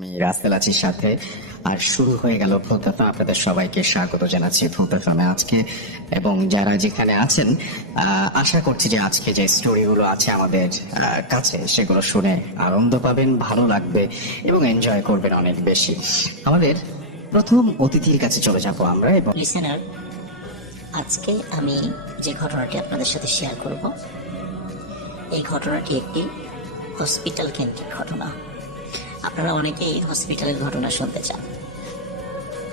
আমি রাসেল আছি সাথে। আর শুরু হয়ে গেল ফুলতফা। আপনাদের সবাইকে স্বাগত জানাচ্ছি ফুলতফামে আজকে, এবং যারা যেখানে আছেন আশা করছি যে আজকে যে স্টোরিগুলো আছে আমাদের কাছে সেগুলো শুনে আনন্দ পাবেন, ভালো লাগবে এবং এনজয় করবেন অনেক বেশি। আমাদের প্রথম অতিথির কাছে চলে যাব আমরা। এবং লিসেনার, আজকে আমি যে ঘটনাটি আপনাদের সাথে শেয়ার করব, এই ঘটনাটি একটি হসপিটাল কেন্দ্রিক ঘটনা। আপনারা অনেকেই হসপিটালের ঘটনা শুনতে চান।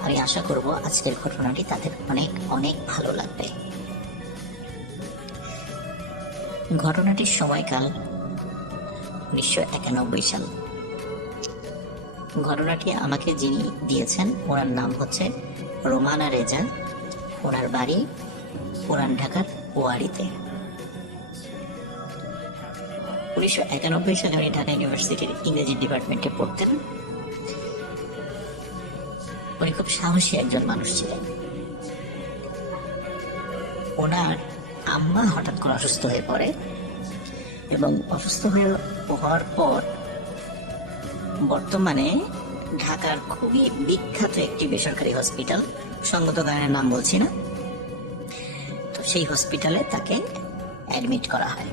আমি আশা করব আজকের ঘটনাটি তাদের অনেক অনেক ভালো লাগবে। ঘটনাটির সময়কাল 1991 সাল। ঘটনাটি আমাকে যিনি দিয়েছেন ওনার নাম হচ্ছে রোমানা রেজা। ওনার বাড়ি পুরান ঢাকার ওয়ারিতে। 1991 সালে উনি ঢাকা ইউনিভার্সিটির ইংরেজি ডিপার্টমেন্টে পড়তেন। উনি খুব সাহসী একজন মানুষ ছিলেন। ওনার আম্মা হঠাৎ করে অসুস্থ হয়ে পড়ে, এবং অসুস্থ হওয়ার পর বর্তমানে ঢাকার খুবই বিখ্যাত একটি বেসরকারি হসপিটাল, সঙ্গত গানের নাম বলছি না, তো সেই হসপিটালে তাকে অ্যাডমিট করা হয়।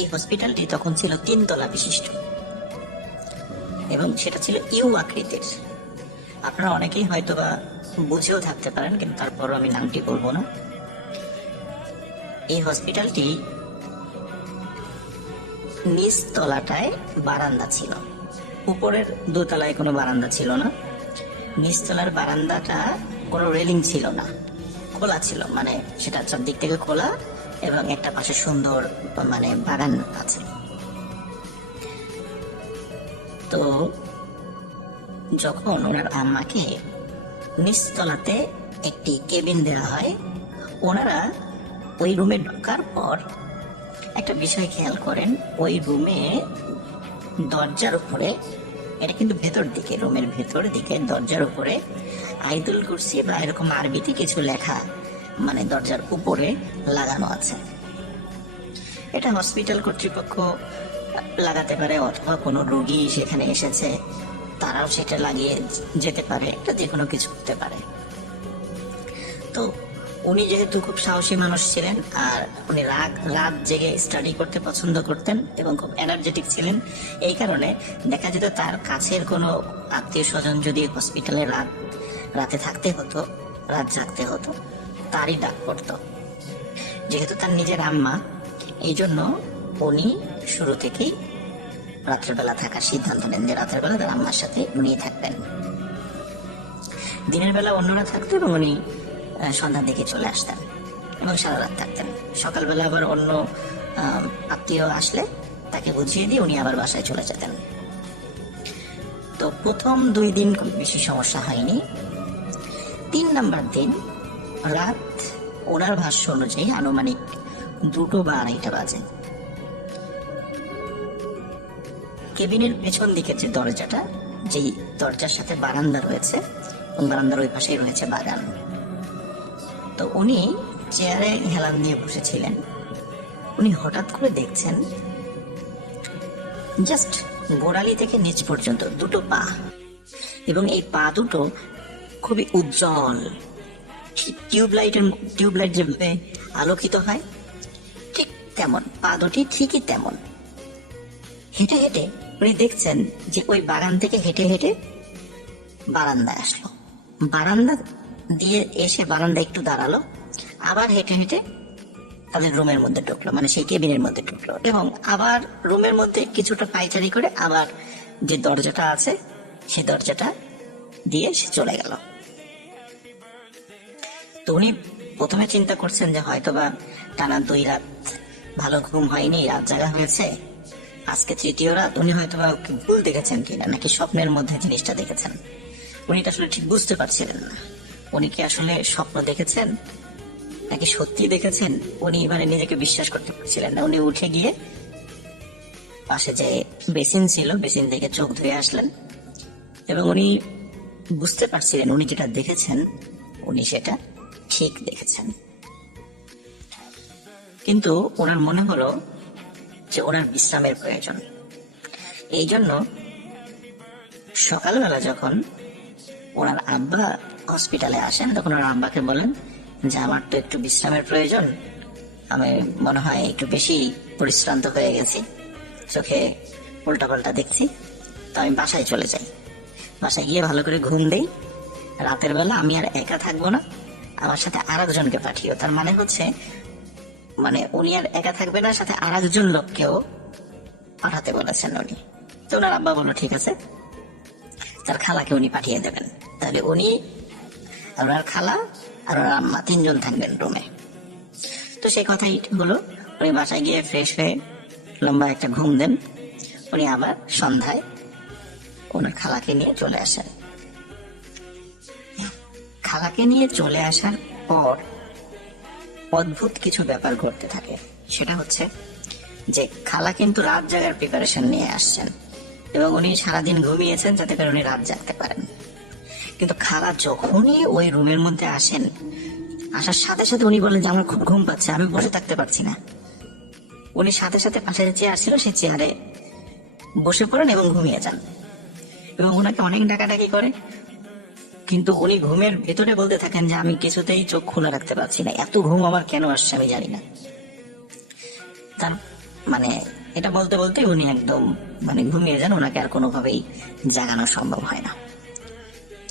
এই হসপিটালটি তখন ছিল 3 তলা বিশিষ্ট, এবং সেটা ছিল ইউ আকৃতির। আপনারা অনেকেই হয়তো বা বুঝেও থাকতে পারেন, কিন্তু তারপরও আমি নামটি বলবো না। এই হসপিটালটি নিচ তলাটায় বারান্দা ছিল, উপরের দোতলায় কোনো বারান্দা ছিল না। নিচতলার বারান্দাটা কোনো রেলিং ছিল না, খোলা ছিল, মানে সেটা চারদিক থেকে খোলা, এবং একটা পাশে সুন্দর মানে বাগান আছে। তো যখন ওনার আম্মাকে নিচতলাতে একটি কেবিন দেওয়া হয়, ওনারা ওই রুমে ঢোকার পর একটা বিষয় খেয়াল করেন। ওই রুমে দরজার উপরে, এটা কিন্তু ভেতর দিকে, রুমের ভেতর দিকে দরজার উপরে আইদুল কুরসি বা এরকম আরবিতে কিছু লেখা মানে দরজার উপরে লাগানো আছে। এটা হসপিটাল কর্তৃপক্ষ লাগাতে পারে, অথবা কোনো রোগী সেখানে এসেছে তারাও সেটা লাগিয়ে যেতে পারে, এটা যে কোনো কিছু হতে পারে। তো উনি যেহেতু খুব সাহসী মানুষ ছিলেন, আর উনি রাত জেগে স্টাডি করতে পছন্দ করতেন এবং খুব এনার্জেটিক ছিলেন, এই কারণে দেখা যেত তার কাছের কোনো আত্মীয় স্বজন যদি হসপিটালে রাতে থাকতে হতো, রাত জাগতে হতো, তারই ডাক পড়তো। যেহেতু তার নিজের আম্মা, এই জন্য উনি শুরু থেকেই রাত্রের বেলা থাকার সিদ্ধান্ত নেন, যে রাতের বেলা তার আম্মার সাথে উনি থাকবেন। দিনের বেলা অন্যরা থাকতো এবং উনি সন্ধ্যার দিকে চলে আসতেন এবং সারা রাত থাকতেন। সকালবেলা আবার অন্য আত্মীয় আসলে তাকে বুঝিয়ে দিয়ে উনি আবার বাসায় চলে যেতেন। তো প্রথম 2 দিন খুব বেশি সমস্যা হয়নি। 3 নাম্বার দিন রাত ওনার ভাষ্য অনুযায়ী আনুমানিক 2টো বা 2:30 বাজে। কেবিনের পেছন দিকে যে দরজাটা, যেই দরজার সাথে বারান্দা রয়েছে, এবং বারান্দার ওই পাশেই রয়েছে বাগান। তো উনি চেয়ারে হেলান দিয়ে বসেছিলেন। উনি হঠাৎ করে দেখছেন জাস্ট গোড়ালি থেকে নিচ পর্যন্ত 2টো পা, এবং এই পা দুটো খুবই উজ্জ্বল, টিউবলাইট যেভাবে আলোকিত হয় ঠিক তেমন পা দুটি ঠিকই তেমন। হেঁটে হেঁটে উনি দেখছেন যে ওই বাগান থেকে হেঁটে হেঁটে বারান্দায় আসলো, বারান্দা দিয়ে এসে বারান্দা একটু দাঁড়ালো, আবার হেঁটে হেঁটে তাদের রুমের মধ্যে ঢুকলো, মানে সেই কেবিনের মধ্যে ঢুকলো, এবং আবার রুমের মধ্যে কিছুটা পায়চারি করে আবার যে দরজাটা আছে সেই দরজাটা দিয়ে সে চলে গেল। তো উনি প্রথমে চিন্তা করছেন যে হয়তোবা টানা 2 রাত ভালো ঘুম হয়নি, রাত জাগা হয়েছে, আজকে 3য় রাত, উনি হয়তোবা ভুল দেখেছেন কিনা, নাকি স্বপ্নের মধ্যে জিনিসটা দেখেছেন। উনি তো আসলে ঠিক বুঝতে পারছিলেন না, উনি কি আসলে স্বপ্ন দেখেছেন নাকি সত্যি দেখেছেন। উনি মানে নিজেকে বিশ্বাস করতে পারছিলেন না। উনি উঠে গিয়ে পাশে যে বেসিন ছিল, বেসিন থেকে চোখ ধুয়ে আসলেন, এবং উনি বুঝতে পারছিলেন উনি যেটা দেখেছেন উনি সেটা ঠিক দেখেছেন। কিন্তু ওনার মনে হলো যে ওনার বিশ্রামের প্রয়োজন। এই জন্য সকালবেলা যখন ওনার আব্বা হসপিটালে আসেন, তখন ওনার আব্বাকে বলেন যে আমার তো একটু বিশ্রামের প্রয়োজন, আমি মনে হয় একটু বেশি পরিশ্রান্ত হয়ে গেছি, চোখে উল্টাপাল্টা দেখছি, তো আমি বাসায় চলে যাই, বাসায় গিয়ে ভালো করে ঘুম দেই, রাতের বেলা আমি আর একা থাকবো না, আমার সাথে আর একজনকে পাঠিও। তার মানে হচ্ছে মানে উনি আর একা থাকবে না, সাথে আর একজন লোককেও পাঠাতে বলেছেন উনি। তো ওনার আব্বা বললো ঠিক আছে, তার খালাকে উনি পাঠিয়ে দেবেন, তাহলে উনি আর ওনার খালা আর ওনার আম্মা তিনজন থাকবেন রুমে। তো সেই কথাই হলো, উনি বাসায় গিয়ে ফ্রেশ হয়ে লম্বা একটা ঘুম দেন, উনি আবার সন্ধ্যায় ওনার খালাকে নিয়ে চলে আসেন। খালাকে নিয়ে চলে আসার পর অদ্ভুত কিছু ব্যাপার ঘটতে থাকে। সেটা হচ্ছে যে খালা কিন্তু রাত জাগার প্রিপারেশন নিয়ে আসছেন এবং উনি সারাদিন ঘুমিয়েছেন যাতে করে উনি রাত জাগতে পারেন। কিন্তু খালা যখনই ওই রুমের মধ্যে আসেন, আসার সাথে সাথে উনি বলেন যে আমার খুব ঘুম পাচ্ছে, আমি বসে থাকতে পারছি না। উনি সাথে সাথে পাশে যে চেয়ার ছিল সেই চেয়ারে বসে পড়েন এবং ঘুমিয়ে যান, এবং ওনাকে অনেক ডাকাডাকি করে, কিন্তু উনি ঘুমের ভেতরে বলতে থাকেন যে আমি কিছুতেই চোখ খোলা রাখতে পারছি না, এত ঘুম আমার কেন আসছে আমি জানি না। তার মানে এটা বলতে বলতে উনি একদম মানে ঘুমিয়ে যান, ওনাকে আর কোনোভাবেই জাগানো সম্ভব হয় না।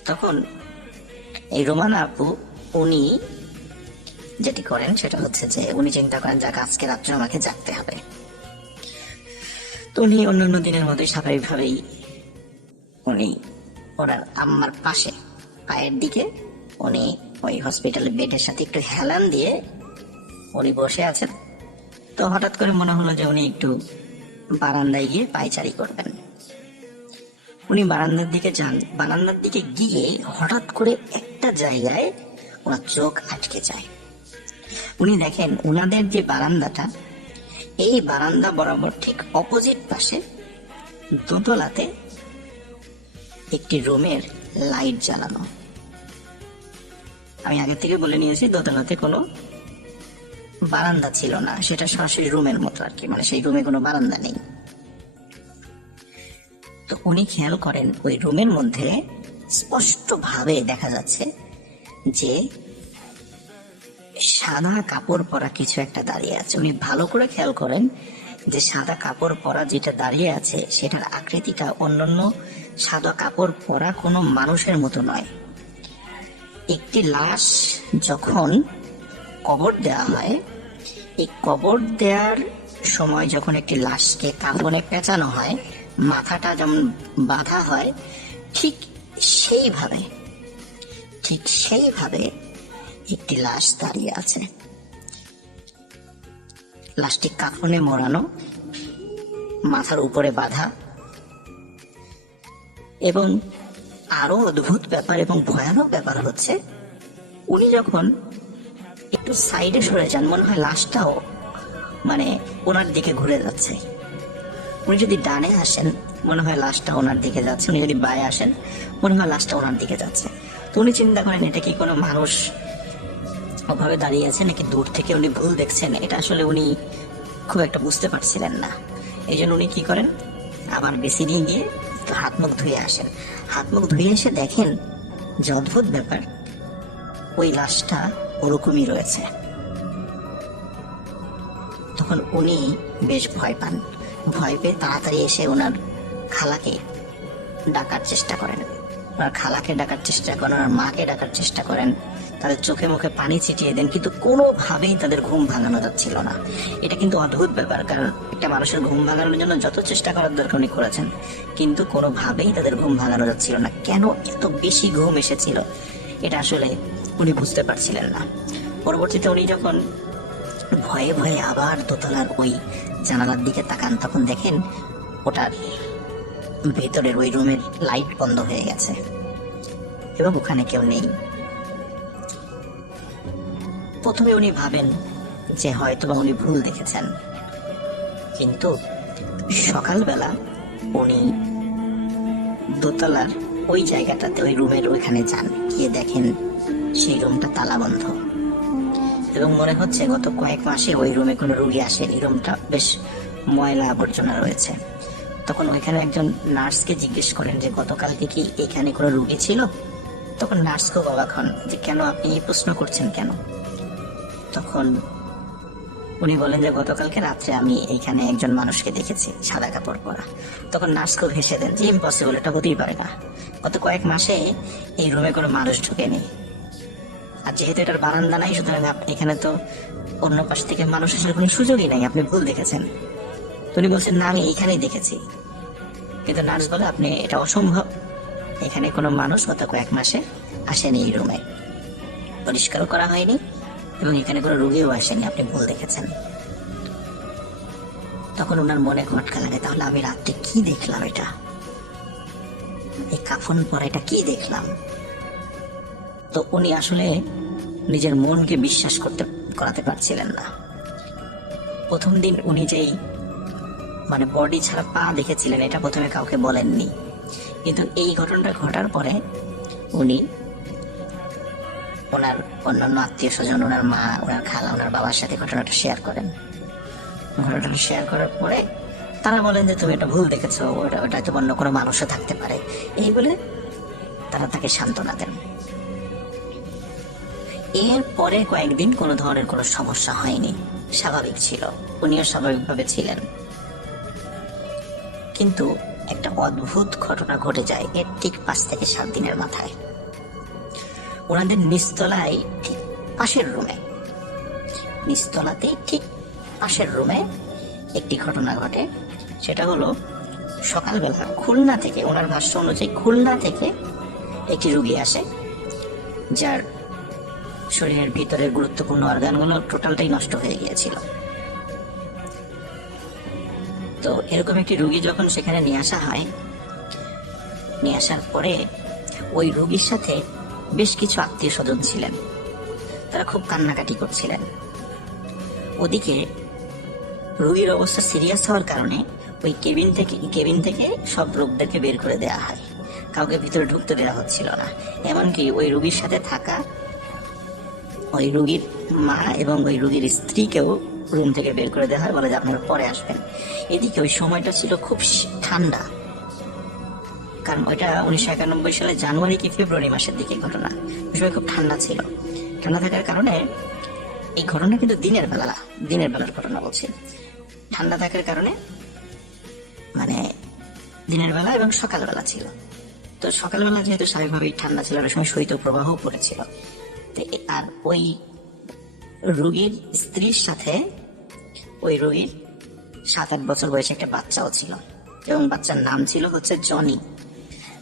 তখন এই রোমানা আপু উনি যেটি করেন সেটা হচ্ছে যে উনি চিন্তা করেন যাক আজকে রাত্রে আমাকে জাগতে হবে। তো উনি অন্যান্য দিনের মধ্যে স্বাভাবিকভাবেই উনি ওনার আম্মার পাশে পায়ের দিকে উনি ওই হসপিটালের বেডের সাথে একটু হেলান দিয়ে উনি বসে আছেন। তো হঠাৎ করে মনে হলো যে উনি একটু বারান্দায় গিয়ে পায়চারি করবেন। উনি বারান্দার দিকে যান, বারান্দার দিকে গিয়ে হঠাৎ করে একটা জায়গায় ওনার চোখ আটকে যায়। উনি দেখেন উনাদের যে বারান্দাটা, এই বারান্দা বরাবর ঠিক অপোজিট পাশে দোতলাতে একটি রুমের লাইট জ্বালানো। আমি আগে থেকে বলে নিয়েছি দোতলাতে কোনো বারান্দা ছিল না, সেটা সরাসরি রুমের মতো আর কি, মানে সেই রুমে কোনো বারান্দা নেই। তো উনি খেয়াল করেন ওই রুমের মধ্যে স্পষ্টভাবে দেখা যাচ্ছে যে সাদা কাপড় পরা কিছু একটা দাঁড়িয়ে আছে। উনি ভালো করে খেয়াল করেন যে সাদা কাপড় পরা যেটা দাঁড়িয়ে আছে সেটার আকৃতিটা অন্যান্য সাদা কাপড় পরা কোনো মানুষের মতো নয়। একটি লাশ যখন কবর দেওয়া হয়, এই কবর দেওয়ার সময় যখন একটি লাশকে কাফনে পেঁচানো হয়, মাথাটা যেমন বাঁধা হয়, ঠিক সেইভাবে একটি লাশ দাঁড়িয়ে আছে। লাশটি কাফনে মোড়ানো, মাথার উপরে বাঁধা। এবং আরো অদ্ভুত ব্যাপার এবং ভয়ানক ব্যাপার হচ্ছে উনি যখন একটু সাইডে সরে যান, মনে হয় লাশটাও মানে ওনার দিকে ঘুরে যাচ্ছে। উনি যদি ডানে আসেন মনে হয় লাশটা ওনার দিকে যাচ্ছে, উনি যদি বায়ে আসেন মনে হয় লাশটা ওনার দিকে যাচ্ছে। তো উনি চিন্তা করেন এটা কি কোনো মানুষ ওভাবে দাঁড়িয়ে আছে নাকি দূর থেকে উনি ভুল দেখছেন, এটা আসলে উনি খুব একটা বুঝতে পারছিলেন না। এই জন্য উনি কি করেন, আবার বেসিনে গিয়ে একটু হাত মুখ ধুয়ে আসেন। হাত মুখ ধুয়ে এসে দেখেন যে অদ্ভুত ব্যাপার, ওই লাশটা ওরকমই রয়েছে। তখন উনি বেশ ভয় পান, ভয় পেয়ে তাড়াতাড়ি এসে ওনার খালাকে ডাকার চেষ্টা করেন, ওনার খালাকে ডাকার চেষ্টা করেন, ওনার মাকে ডাকার চেষ্টা করেন, তাদের চোখে মুখে পানি ছিটিয়ে দেন, কিন্তু কোনোভাবেই তাদের ঘুম ভাঙানো যাচ্ছিল না। এটা কিন্তু অদ্ভুত ব্যাপার, কারণ একটা মানুষের ঘুম ভাঙানোর জন্য যত চেষ্টা করার দরকার উনি করেছেন, কিন্তু কোনোভাবেই তাদের ঘুম ভাঙানো যাচ্ছিল না। কেন এত বেশি ঘুম এসেছিল এটা আসলে উনি বুঝতে পারছিলেন না। পরবর্তীতে উনি যখন ভয়ে ভয়ে আবার দোতলার ওই জানালার দিকে তাকান, তখন দেখেন ওটার ভেতরের ওই রুমের লাইট বন্ধ হয়ে গেছে এবং ওখানে কেউ নেই। প্রথমে উনি ভাবেন যে হয়তো বা উনি ভুল দেখেছেন, কিন্তু সকালবেলা উনি দোতলার ওই জায়গাটাতে ওই রুমের ওইখানে যান, গিয়ে দেখেন সেই রুমটা তালা বন্ধ এবং মনে হচ্ছে গত কয়েক মাসে ওই রুমে কোনো রুগী আসেনি, রুমটা বেশ ময়লা আবর্জনা রয়েছে। তখন ওইখানে একজন নার্সকে জিজ্ঞেস করেন যে গতকালকে কি এখানে কোনো রুগী ছিল। তখন নার্স খুব অবাক হন যে কেন আপনি এই প্রশ্ন করছেন কেন। তখন উনি বলেন যে গতকালকে রাত্রে আমি এইখানে একজন মানুষকে দেখেছি সাদা কাপড় পরা। তখন নার্স খুব হেসে দেন যে ইম্পসিবল, এটা হতেই পারে না, গত কয়েক মাসে এই রুমে কোনো মানুষ ঢোকেনি, আর যেহেতু এটার বারান্দা নাই সুতরাং এখানে তো অন্য পাশ থেকে মানুষ আসার কোনো সুযোগই নাই, আপনি ভুল দেখেছেন। উনি বলছেন না আমি এইখানেই দেখেছি। কিন্তু নার্স বলে আপনি এটা অসম্ভব, এখানে কোনো মানুষ গত কয়েক মাসে আসেনি, এই রুমে পরিষ্কারও করা হয়নি এবং এখানে কোনো রোগীও আসেনি, আপনি ভুল দেখেছেন। তখন ওনার মনে খটকা লাগে, তাহলে আমি রাত্রে কি দেখলাম, এটা এই কাফন পরা এটা কি দেখলাম। তো উনি আসলে নিজের মনকে বিশ্বাস করাতে পারছিলেন না। প্রথম দিন উনি যেই মানে বডি ছাড়া পা দেখেছিলেন এটা প্রথমে কাউকে বলেননি, কিন্তু এই ঘটনাটা ঘটার পরে উনি ওনার অন্যান্য আত্মীয় স্বজন, ওনার মা, ওনার খালা, ওনার বাবার সাথে ঘটনাটা শেয়ার করেন। ঘটনাটা শেয়ার করার পরে তারা বলেন যে তুমি এটা ভুল দেখেছো, ওটা তো অন্য কোনো মানুষও থাকতে পারে, এই বলে তারা তাকে সান্ত্বনা দেন। এর পরে কয়েকদিন কোনো ধরনের কোনো সমস্যা হয়নি, স্বাভাবিক ছিল, উনিও স্বাভাবিকভাবে ছিলেন। কিন্তু একটা অদ্ভুত ঘটনা ঘটে যায় এর ঠিক 5 থেকে 7 দিনের মাথায়। ওনাদের নিচতলায় ঠিক পাশের রুমে, নিচতলাতেই ঠিক পাশের রুমে একটি ঘটনা ঘটে। সেটা হলো সকালবেলা খুলনা থেকে, ওনার ভাষ্য অনুযায়ী খুলনা থেকে একটি রুগী আসে যার শরীরের ভিতরের গুরুত্বপূর্ণ অর্গানগুলো টোটালটাই নষ্ট হয়ে গিয়েছিল। তো এরকম একটি রুগী যখন সেখানে নিয়ে আসা হয়, নিয়ে আসার পরে ওই রুগীর সাথে বেশ কিছু আত্মীয় স্বজন ছিলেন, তারা খুব কান্নাকাটি করছিলেন। ওদিকে রুগীর অবস্থা সিরিয়াস হওয়ার কারণে ওই কেবিন থেকে সব লোকদেরকে বের করে দেওয়া হয়, কাউকে ভিতরে ঢুকতে দেওয়া হচ্ছিল না। এমনকি ওই রুগীর সাথে থাকা ওই রুগীর মা এবং ওই রুগীর স্ত্রীকেও রুম থেকে বের করে দেওয়া হয়, বলে যে আপনারা পরে আসবেন। এদিকে ওই সময়টা ছিল খুব ঠান্ডা, কারণ ওইটা 1991 সালে জানুয়ারি কি ফেব্রুয়ারি মাসের দিকে ঘটনা। ওই সময় খুব ঠান্ডা ছিল। ঠান্ডা থাকার কারণে এই ঘটনা কিন্তু দিনের বেলার ঘটনা বলছি। ঠান্ডা থাকার কারণে মানে দিনের বেলা এবং সকালবেলা ছিল। তো সকালবেলা যেহেতু স্বাভাবিকভাবেই ঠান্ডা ছিল, ওই সময় শৈত্য প্রবাহ পড়েছিল। আর ওই রোগীর স্ত্রীর সাথে ওই রোগীর 7-8 বছর বয়সে একটা বাচ্চাও ছিল, এবং বাচ্চার নাম ছিল হচ্ছে জনি।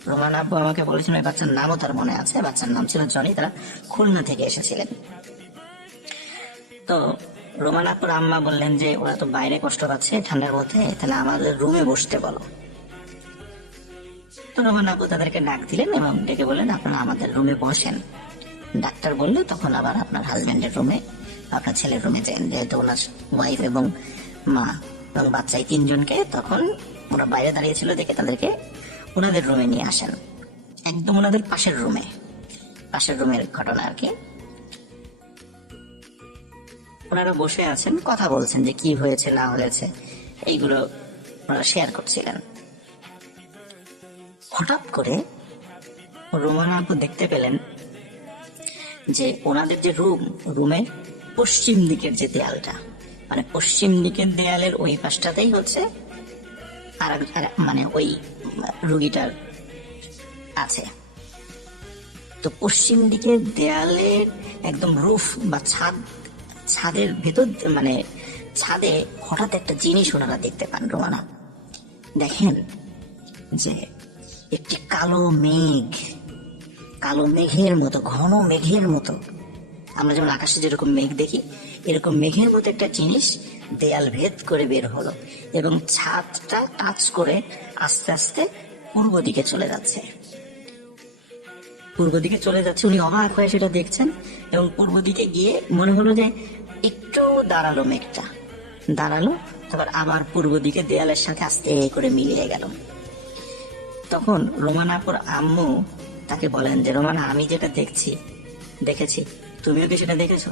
রোমান আব্বু আমাকে বলেছেন ওই বাচ্চার নামও তার মনে আছে, বাচ্চার নাম ছিল জনি। তারা খুলনা থেকে এসেছিলেন। তো রোমান আপুর আম্মা বললেন যে ওরা তো বাইরে কষ্ট পাচ্ছে ঠান্ডার মধ্যে, তাহলে আমাদের রুমে বসতে বলো। তো রোমান আপু তাদেরকে ডাক দিলেন এবং ডেকে বললেন আপনারা আমাদের রুমে বসেন। ডাক্তার বললে তখন আবার আপনার হাজবেন্ডের রুমে, আপনার ছেলের রুমে যান। যেহেতু ওনার ওয়াইফ এবং মা এবং বাচ্চা এই 3 জনকে তখন ওরা বাইরে দাঁড়িয়ে ছিল দেখে তাদেরকে ওনাদের রুমে নিয়ে আসেন, একদম ওনাদের পাশের রুমের ঘটনা আর কি। ওনারা বসে আছেন, কথা বলছেন যে কি হয়েছে না হয়েছে এইগুলো ওনারা শেয়ার করছিলেন। হঠাৎ করে রোমানা আপু দেখতে পেলেন যে ওনাদের যে রুমের পশ্চিম দিকের যে দেয়ালটা, মানে পশ্চিম দিকের দেয়ালের ওই পাশটাতেই হচ্ছে আর মানে ওই রুগীটার আছে। তো পশ্চিম দিকের দেয়ালের একদম রুফ বা ছাদের ভেতর মানে ছাদে হঠাৎ একটা জিনিস ওনারা দেখতে পান। রোমানা দেখেন যে একটি কালো মেঘের মতো, ঘন মেঘের মতো, আমরা যেমন আকাশে যেরকম মেঘ দেখি এরকম মেঘের মতো একটা জিনিস দেয়াল ভেদ করে বের হলো এবং ছাদটা টাচ করে আস্তে আস্তে পূর্ব দিকে চলে যাচ্ছে। উনি অবাক হয়ে সেটা দেখছেন এবং পূর্ব দিকে গিয়ে মনে হলো যে একটু দাঁড়ালো, মেঘটা দাঁড়ালো, তারপর আবার পূর্ব দিকে দেয়ালের সাথে আস্তে করে মিলিয়ে গেল। তখন রোমানাপুর আম্মু তাকে বলেন যে রোমানা আমি যেটা দেখেছি তুমিও কি সেটা দেখেছো?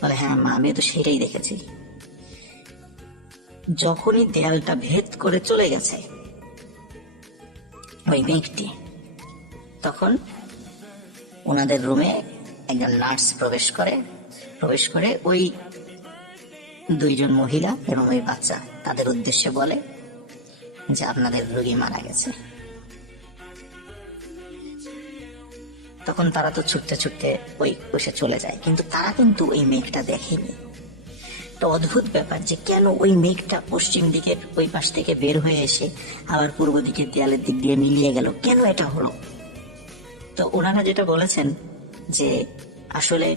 বলে হ্যাঁ মা, আমি তো সেটাই দেখেছি। যখনই দেয়ালটা ভেদ করে চলে গেছে ওই মেঘটি। তখন ওনাদের রুমে একজন নার্স প্রবেশ করে ওই দুইজন মহিলা এবং ওই বাচ্চা তাদের উদ্দেশ্যে বলে যে আপনাদের রোগী মারা গেছে। তখন তারা তো ছুটতে ছুটতে ওই বসে চলে যায়, কিন্তু তারা কিন্তু ওই মেঘটা দেখেনি। একটা অদ্ভুত ব্যাপার যে কেন ওই মেঘটা পশ্চিম দিকের ওই পাশ থেকে বের হয়ে এসে আবার পূর্ব দিকের দেয়ালের দিক দিয়ে মিলিয়ে গেল, কেন এটা হলো? তো ওনারা যেটা বলেছেন যে আসলে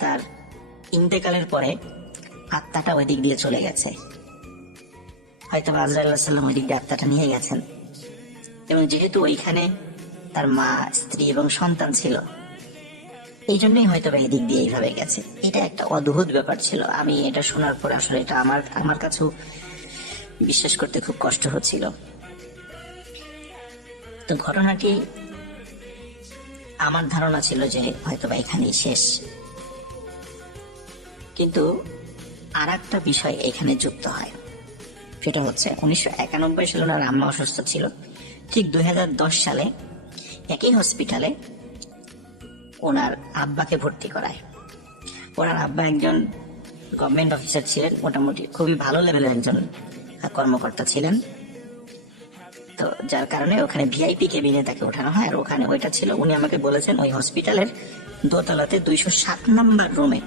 তার ইন্তেকালের পরে আত্মাটা ওই দিক দিয়ে চলে গেছে, হয়তো আজরাইল আলাইহিস সালাম ওই দিক দিয়ে আত্মাটা নিয়ে গেছেন, এবং যেহেতু ওইখানে তার মা, স্ত্রী এবং সন্তান ছিল, এই জন্যই হয়তো এই দিক দিয়ে এইভাবে গেছে। এটা একটা অদ্ভুত ব্যাপার ছিল। আমি এটা শোনার পরে আসলে এটা আমার কাছেও বিশ্বাস করতে খুব কষ্ট হচ্ছিল। তো ঘটনাটি আমার ধারণা ছিল যে হয়তো এখানেই শেষ, কিন্তু আর একটা বিষয় এখানে যুক্ত হয়। সেটা হচ্ছে 1991 সালে ওনার আম্মা অসুস্থ ছিল। ঠিক 2010 সালে একই হসপিটালে ওনার আব্বাকে ভর্তি করায়। ওনার আব্বা একজন গভর্নমেন্ট অফিসার ছিলেন, মোটামুটি খুবই ভালো লেভেলের একজন কর্মকর্তা ছিলেন। তো যার কারণে ওখানে ভিআইপি কেবিনে তাকে ওঠানো হয়। আর ওখানে ওইটা ছিল, উনি আমাকে বলেছেন ওই হসপিটালের দোতলাতে 207 নাম্বার রুমে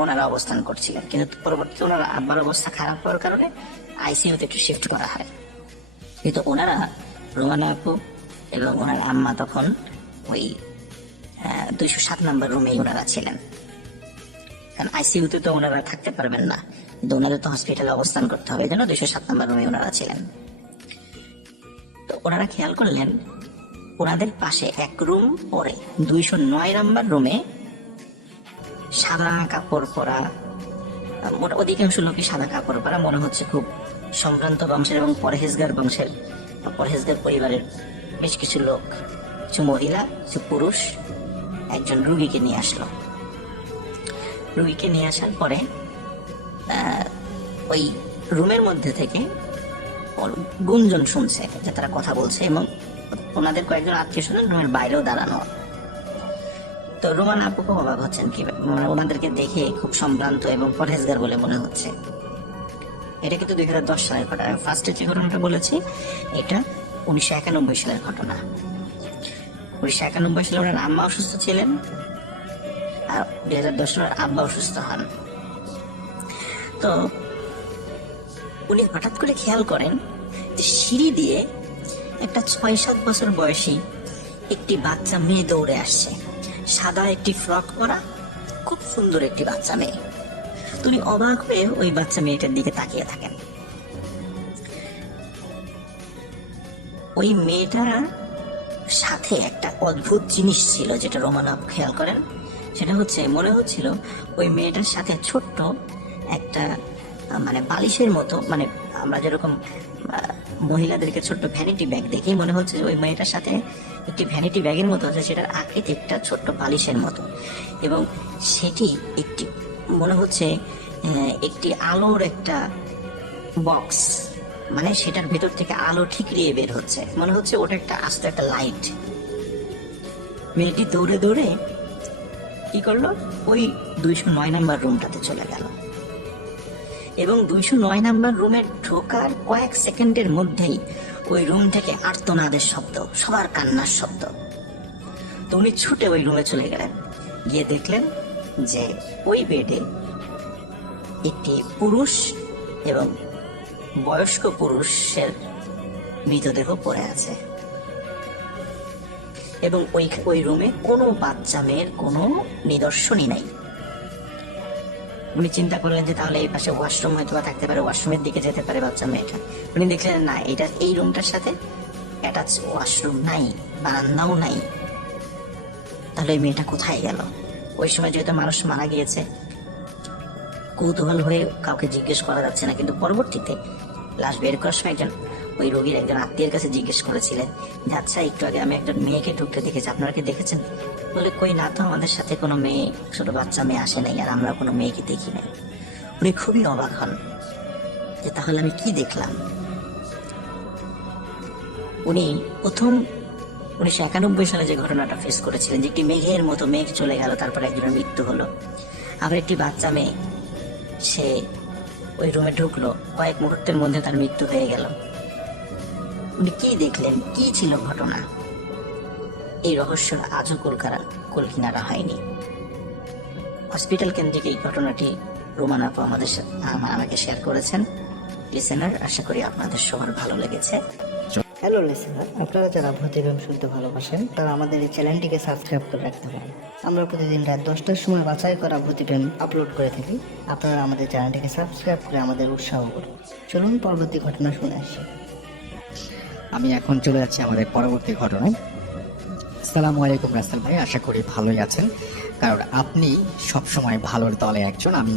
ওনারা অবস্থান করছিলেন, কিন্তু পরবর্তীতে ওনার আব্বার অবস্থা খারাপ হওয়ার কারণে আইসিইউতে একটু শিফট করা হয়। কিন্তু ওনারা, রোমানা আপু এবং ওনার আম্মা তখন ওই 207 নাম্বার রুমেই ওনারা ছিলেন, কারণ আইসিইউতে তো ওনারা থাকতে পারবেন না, কিন্তু ওনাদের তো হসপিটালে অবস্থান করতে হবে, এই জন্য 207 নাম্বার রুমে ওনারা ছিলেন। তো ওনারা খেয়াল করলেন ওনাদের পাশে এক রুম পরে 209 নাম্বার রুমে সাদা কাপড় পরা, অধিকাংশ লোকই সাদা কাপড় পরা, মনে হচ্ছে খুব সম্ভ্রান্ত বংশের এবং পরহেজগার পরিবারের বেশ কিছু লোক, কিছু মহিলা, কিছু পুরুষ একজন রুগীকে নিয়ে আসলো। রুগীকে নিয়ে আসার পরে ওই রুমের মধ্যে থেকে গুঞ্জন শুনছে যে তারা কথা বলছে, এবং ওনাদের কয়েকজন আত্মীয় স্বজন রুমের বাইরেও দাঁড়ানো। তো রোমানা আপু খুব অবাক হচ্ছেন, কি মানে ওনাদেরকে দেখে খুব সম্ভ্রান্ত এবং পরহেজগার বলে মনে হচ্ছে। এটা কিন্তু 2010 সালের ঘটনা। ফার্স্টে যে ঘটনাটা বলেছি এটা 1991 সালের ঘটনা। 1991 সালে ওনার আম্মা অসুস্থ ছিলেন, আর 2010 সালে আব্বা অসুস্থ হন। তো উনি হঠাৎ করে খেয়াল করেন যে সিঁড়ি দিয়ে একটা 6-7 বছর বয়সী একটি বাচ্চা মেয়ে দৌড়ে আসছে, সাদা একটি ফ্রক পরা, খুব সুন্দর একটি বাচ্চা মেয়ে। তুমি অবাক হয়ে ওই বাচ্চা মেয়েটার দিকে তাকিয়ে থাকেন। ওই মেয়েটার সাথে একটা অদ্ভুত জিনিস ছিল, যেটা রোমানা খেয়াল করেন। সেটা হচ্ছে, মনে হচ্ছিল ওই মেয়েটার সাথে ছোট্ট একটা মানে বালিশের মতো, মানে আমরা যেরকম মহিলাদেরকে ছোট্ট ভ্যানিটি ব্যাগ দেখি, মনে হচ্ছে ওই মেয়েটার সাথে একটি ভ্যানিটি ব্যাগের মতো আছে, সেটার আকৃতি একটা ছোট্ট বালিশের মতো, এবং সেটি একটি মনে হচ্ছে একটি আলোর একটা বক্স, মানে সেটার ভেতর থেকে আলো ঠিকরিয়ে বের হচ্ছে, মনে হচ্ছে ওটা একটা আস্ত একটা লাইট। মেয়েটি দৌড়ে দৌড়ে কি করলো, ওই 209 নাম্বার রুমটাতে চলে গেল, এবং 209 নাম্বার রুমে ঢোকার কয়েক সেকেন্ডের মধ্যেই ওই রুম থেকে আর্তনাদের শব্দ, সবার কান্নার শব্দ। তো উনি ছুটে ওই রুমে চলে গেলেন, গিয়ে দেখলেন যে ওই বেডে একটি পুরুষ এবং বয়স্ক পুরুষের মৃতদেহ পড়ে আছে, এবং ওই রুমে কোনো বাচ্চা মেয়ের কোনো নিদর্শনই নাই। উনি চিন্তা করলেন যে তাহলে এই পাশে ওয়াশরুম হয়তো থাকতে পারে, ওয়াশরুমের দিকে যেতে পারে বাচ্চা মেয়েটা। উনি দেখলেন না, এই রুমটার সাথে অ্যাটাচ ওয়াশরুম নাই, বারান্দাও নাই। তাহলে এই মেয়েটা কোথায় গেল? ওই সময় যেহেতু মানুষ মারা গিয়েছে, কৌতূহল হয়ে কাউকে জিজ্ঞেস করা যাচ্ছে না, কিন্তু পরবর্তীতে লাশ বের করার সময় ওই রোগীর একজন আত্মীয়ের কাছে জিজ্ঞেস করেছিলেন যে আচ্ছা, একটু আগে আমি একজন মেয়েকে ঢুকতে দেখেছি, আপনারা কি দেখেছেন? বলে কই না তো, আমাদের সাথে কোনো মেয়ে, ছোট বাচ্চা মেয়ে আসে নাই, আর আমরা কোনো মেয়েকে দেখি নাই। উনি খুবই অবাক হন যে তাহলে আমি কি দেখলাম। উনি প্রথম 1991 সালে যে ঘটনাটা ফেস করেছিলেন, যে একটি মেঘের মতো মেঘ চলে গেল, তারপরে একজনের মৃত্যু হলো। আবার একটি বাচ্চা মেয়ে, সে ওই রুমে ঢুকলো, কয়েক মুহূর্তের মধ্যে তার মৃত্যু হয়ে গেল। উনি কি দেখলেন, কি ছিল ঘটনা, এই রহস্যটা আজও কুল কিনারা হয়নি। হসপিটাল কেন্দ্রিক এই ঘটনাটি রোমান আপু আমাকে শেয়ার করেছেন। লিসেনার, আশা করি আপনাদের সবার ভালো লেগেছে। হ্যালো লিসেনার, আপনারা যারা ভূতিগম শুনতে ভালোবাসেন তারা আমাদের এই চ্যানেলটিকে সাবস্ক্রাইব করে রাখতে পারেন। আমরা প্রতিদিন রাত 10টার সময় বাছাই করা ভূতিগম আপলোড করে থাকি। আপনারা আমাদের চ্যানেলটিকে সাবস্ক্রাইব করে আমাদের উৎসাহ করুন। চলুন পরবর্তী ঘটনা শুনে আসি। আমি এখন চলে যাচ্ছি আমাদের পরবর্তী ঘটনায়। আসসালামু আলাইকুম রাসেল ভাই, আশা করি ভালোই আছেন, কারণ আপনি সবসময় ভালোর দলে একজন। আমি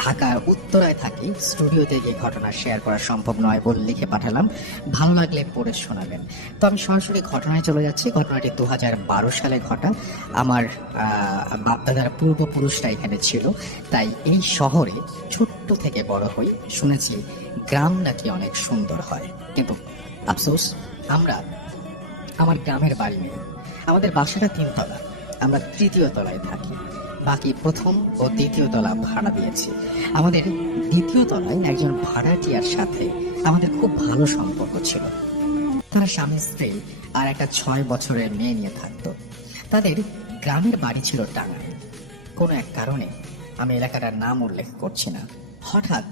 ঢাকার উত্তরায় থাকি, স্টুডিওতে গিয়ে ঘটনা শেয়ার করা সম্ভব নয় বলে লিখে পাঠালাম, ভালো লাগলে পড়ে শোনাবেন। তো আমি সরাসরি ঘটনায় চলে যাচ্ছি। ঘটনাটি 2012 সালে ঘটা। আমার বাপদাদার পূর্বপুরুষরা এখানে ছিল, তাই এই শহরে ছোট্ট থেকে বড় হই, শুনেছি গ্রাম নাকি অনেক সুন্দর হয়, কিন্তু আফসোস আমার গ্রামের বাড়ি নেই। আমাদের বাসাটা 3 তলা, আমরা 3য় তলায় থাকি, বাকি 1ম ও 2য় তলা ভাড়া দিয়েছি। আমাদের 2য় তলায় একজন ভাড়াটিয়ার সাথে আমাদের খুব ভালো সম্পর্ক ছিল। তারা স্বামী স্ত্রী আর একটা 6 বছরের মেয়ে নিয়ে থাকতো। তাদের গ্রামের বাড়ি ছিল টাঙ্গাইল। কোনো এক কারণে, আমি এলাকাটার নাম উল্লেখ করছি না, হঠাৎ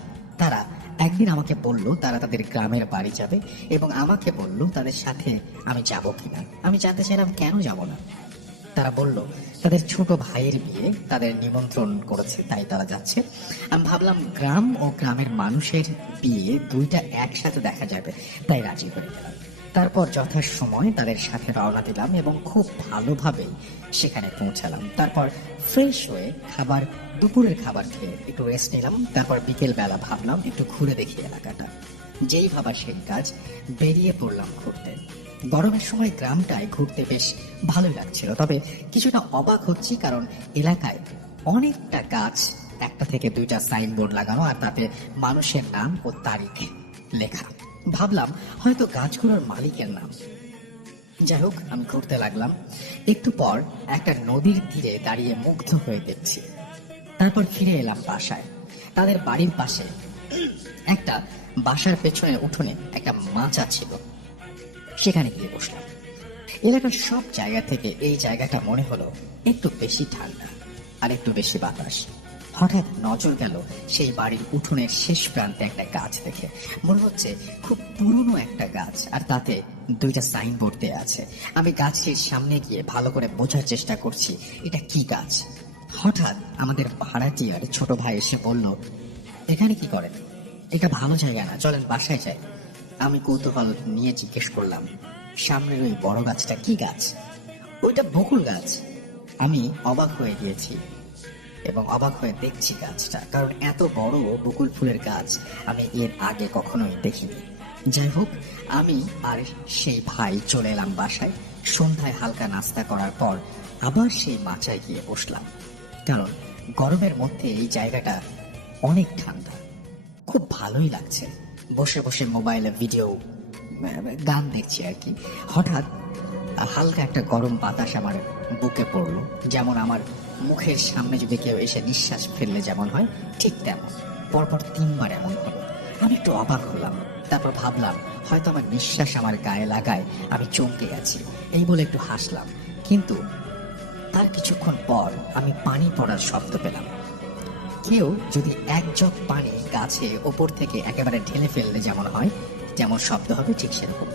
তারা একদিন আমাকে বলল তারা তাদের গ্রামের বাড়ি যাবে, এবং আমাকে বলল তাদের সাথে আমি যাব কিনা। আমি জানতে চাইলাম কেন যাব না। তারা বলল তাদের ছোট ভাইয়ের বিয়ে, তাদের নিমন্ত্রণ করেছে, তাই তারা যাচ্ছে। আমি ভাবলাম গ্রাম ও গ্রামের মানুষের বিয়ে দুইটা একসাথে দেখা যাবে, তাই রাজি হয়ে গেলাম। তারপর যথাসময় তাদের সাথে রওনা দিলাম এবং খুব ভালোভাবেই সেখানে পৌঁছালাম। তারপর ফ্রেশ হয়ে দুপুরের খাবার খেয়ে একটু রেস্ট নিলাম। তারপর বিকেল বেলা ভাবলাম একটু ঘুরে দেখি এলাকাটা। যেই ভাবা সেই কাজ, বেরিয়ে পড়লাম ঘুরতে। গরমের সময় গ্রামটায় ঘুরতে বেশ ভালোই লাগছিল, তবে কিছুটা অবাক হচ্ছি, কারণ এলাকায় অনেকটা গাছ, 1টা থেকে 2টা সাইনবোর্ড লাগানো, আর তাতে মানুষের নাম ও তারিখ লেখা। ভাবলাম হয়তো গাছগুলোর মালিকের নাম। যাই হোক, আমি ঘুরতে লাগলাম। একটু পর একটা নদীর তীরে দাঁড়িয়ে মুগ্ধ হয়ে দেখছি। তারপর ফিরে এলাম বাসায়। তাদের বাড়ির পাশে একটা বাসার পেছনের উঠোনে একটা মাচা ছিল, সেখানে গিয়ে বসলাম। এলাকার সব জায়গা থেকে এই জায়গাটা মনে হলো একটু বেশি ঠান্ডা আর একটু বেশি বাতাস। হঠাৎ নজর গেল সেই বাড়ির উঠোনের শেষ প্রান্তে একটা গাছ দেখে। মনে হচ্ছে খুব পুরনো একটা গাছ, আর তাতে 2টা সাইনবোর্ড দেয়া আছে। আমি গাছটির সামনে গিয়ে ভালো করে বোঝার চেষ্টা করছি এটা কি গাছ। হঠাৎ আমাদের ভাড়াটিয়ার ছোট ভাই এসে বলল, এখানে কি করেন? এটা ভালো জায়গা না, চলেন বাসায় যাই। আমি কৌতূহল নিয়ে জিজ্ঞেস করলাম, সামনের ওই বড় গাছটা কি গাছ? ওইটা বকুল গাছ। আমি অবাক হয়ে গিয়েছি এবং অবাক হয়ে দেখছি গাছটা, কারণ এত বড় বকুল ফুলের গাছ আমি এর আগে কখনোই দেখিনি। যাই হোক, আমি আর সেই ভাই চলে এলাম বাসায়। সন্ধ্যায় হালকা নাস্তা করার পর আবার সেই মাচায় গিয়ে বসলাম, কারণ গরমের মধ্যে এই জায়গাটা অনেক ঠান্ডা, খুব ভালোই লাগছে। বসে বসে মোবাইলে ভিডিও, গান দেখছি আর কি। হঠাৎ হালকা একটা গরম বাতাস আমার বুকে পড়লো, যেমন আমার মুখের সামনে যদি কেউ এসে নিঃশ্বাস ফেললে যেমন হয়, ঠিক তেমন। পরপর 3বার এমন হলো। আমি একটু অবাক হলাম। তারপর ভাবলাম হয়তো আমার নিঃশ্বাস আমার গায়ে লাগায় আমি চমকে গেছি, এই বলে একটু হাসলাম। কিন্তু তার কিছুক্ষণ পর আমি পানি পড়ার শব্দ পেলাম। কেউ যদি 1 জগ পানি গাছে ওপর থেকে একেবারে ঢেলে ফেললে যেমন হয়, যেমন শব্দ হবে, ঠিক সেরকম।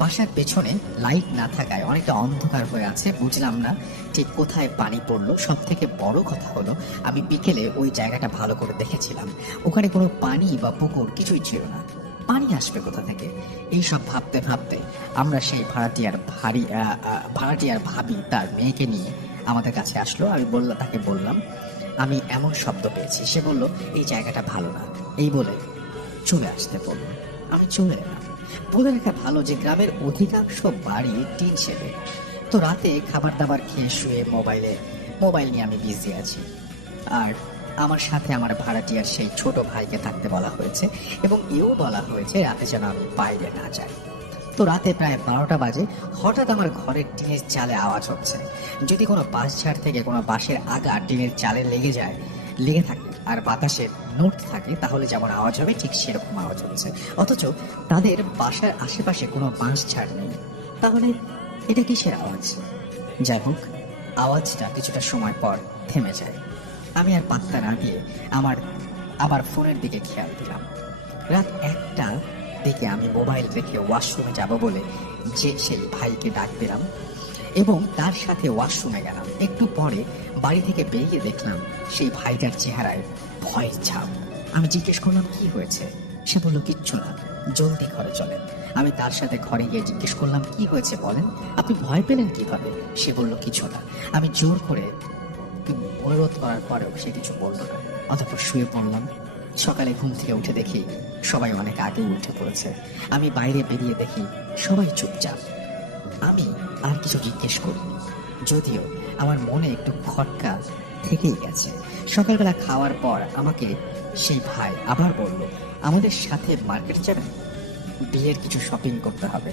বাসার পেছনে লাইট না থাকায় অনেকটা অন্ধকার হয়ে আছে, বুঝলাম না ঠিক কোথায় পানি পড়লো। সব থেকে বড় কথা হলো, আমি বিকেলে ওই জায়গাটা ভালো করে দেখেছিলাম, ওখানে কোনো পানি বা পুকুর কিছুই ছিল না। পানি আসবে কোথা থেকে? এইসব ভাবতে ভাবতে আমরা সেই ভাড়াটিয়ার ভাবি তার মেয়েকে নিয়ে আমাদের কাছে আসলো। আমি তাকে বললাম আমি এমন শব্দ পেয়েছি। সে বলল এই জায়গাটা ভালো না, এই বলে চলে আসতে বলল। আমি চলে এলাম। বলে রাখা ভালো যে গ্রামের অধিকাংশ বাড়ি টিন শেডে। তো রাতে খাবার দাবার খেয়ে শুয়ে মোবাইল নিয়ে আমি বিজি আছি, আর আমার সাথে আমার ভাড়াটিয়ার সেই ছোট ভাইকে থাকতে বলা হয়েছে, এবং এও বলা হয়েছে রাতে যেন আমি বাইরে না যাই। তো রাতে প্রায় 12টা বাজে হঠাৎ আমার ঘরের টিনের চালে আওয়াজ হচ্ছে। যদি কোনো বাঁশঝাড় থেকে কোনো বাঁশের আগা টিনের চালে লেগে থাকে আর বাতাসের নোট থাকে, তাহলে যেমন আওয়াজ হবে ঠিক সেরকম আওয়াজ হচ্ছে। অথচ তাদের বাসার আশেপাশে কোনো বাঁশঝাড় নেই। তাহলে এটা কিসের আওয়াজ? যাই হোক, আওয়াজটা কিছুটা সময় পর থেমে যায়। আমি আর পাত্তা না দিয়ে আমার ফোনের দিকে খেয়াল দিলাম। রাত 1টা দিকে আমি মোবাইল রেখে ওয়াশরুমে যাব বলে সেই ভাইকে ডাক দিলাম এবং তার সাথে ওয়াশরুমে গেলাম। একটু পরে বাড়ি থেকে বেরিয়ে দেখলাম সেই ভাইটার চেহারায় ভয়ের ছাপ। আমি জিজ্ঞেস করলাম কি হয়েছে? সে বলল কিচ্ছু না, জলদি ঘরে চলেন। আমি তার সাথে ঘরে গিয়ে জিজ্ঞেস করলাম কি হয়েছে বলেন, আপনি ভয় পেলেন কিভাবে? সে বলল কিছু না। আমি জোর করে অনুরোধ করার পরেও সে কিছু বলল না। অতঃপর শুয়ে পড়লাম। সকালে ঘুম থেকে উঠে দেখি সবাই অনেক আগে উঠে পড়েছে। আমি বাইরে বেরিয়ে দেখি সবাই চুপচাপ। আমি আর কিছু জিজ্ঞেস করিনি, যদিও আমার মনে একটু খটকা থেকেই গেছে। সকালবেলা খাওয়ার পর আমাকে সেই ভাই আবার বলল, আমাদের সাথে মার্কেট যাবেন, বিয়ের কিছু শপিং করতে হবে।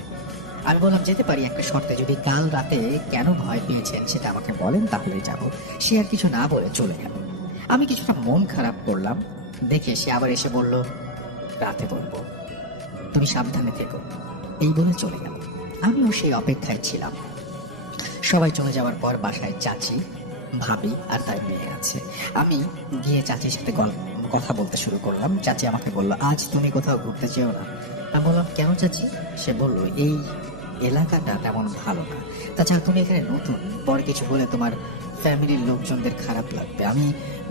আমি বললাম যেতে পারি, একটা শর্তে, যদি কাল রাতে কেন ভয় পেয়েছেন সেটা আমাকে বলেন, তাহলে যাব। সে আর কিছু না বলে চলে গেল। আমি কিছুটা মন খারাপ করলাম দেখে সে আবার এসে বলল, রাতে বলবো, তুমি সাবধানে থেকো, এই বলে চলে গেল। আমিও সেই অপেক্ষায় ছিলাম। সবাই চলে যাওয়ার পর বাসায় চাচি, ভাবি আর তার মেয়ে আছে। আমি গিয়ে চাচির সাথে কথা বলতে শুরু করলাম। চাচি আমাকে বলল, আজ তুমি কোথাও ঘুরতে চেও না? আমি বললাম কেন চাচি? সে বলল, এই এলাকাটা তেমন ভালো না, তাছাড়া তুমি এখানে নতুন, পরে কিছু বলে তোমার ফ্যামিলির লোকজনদের খারাপ লাগবে। আমি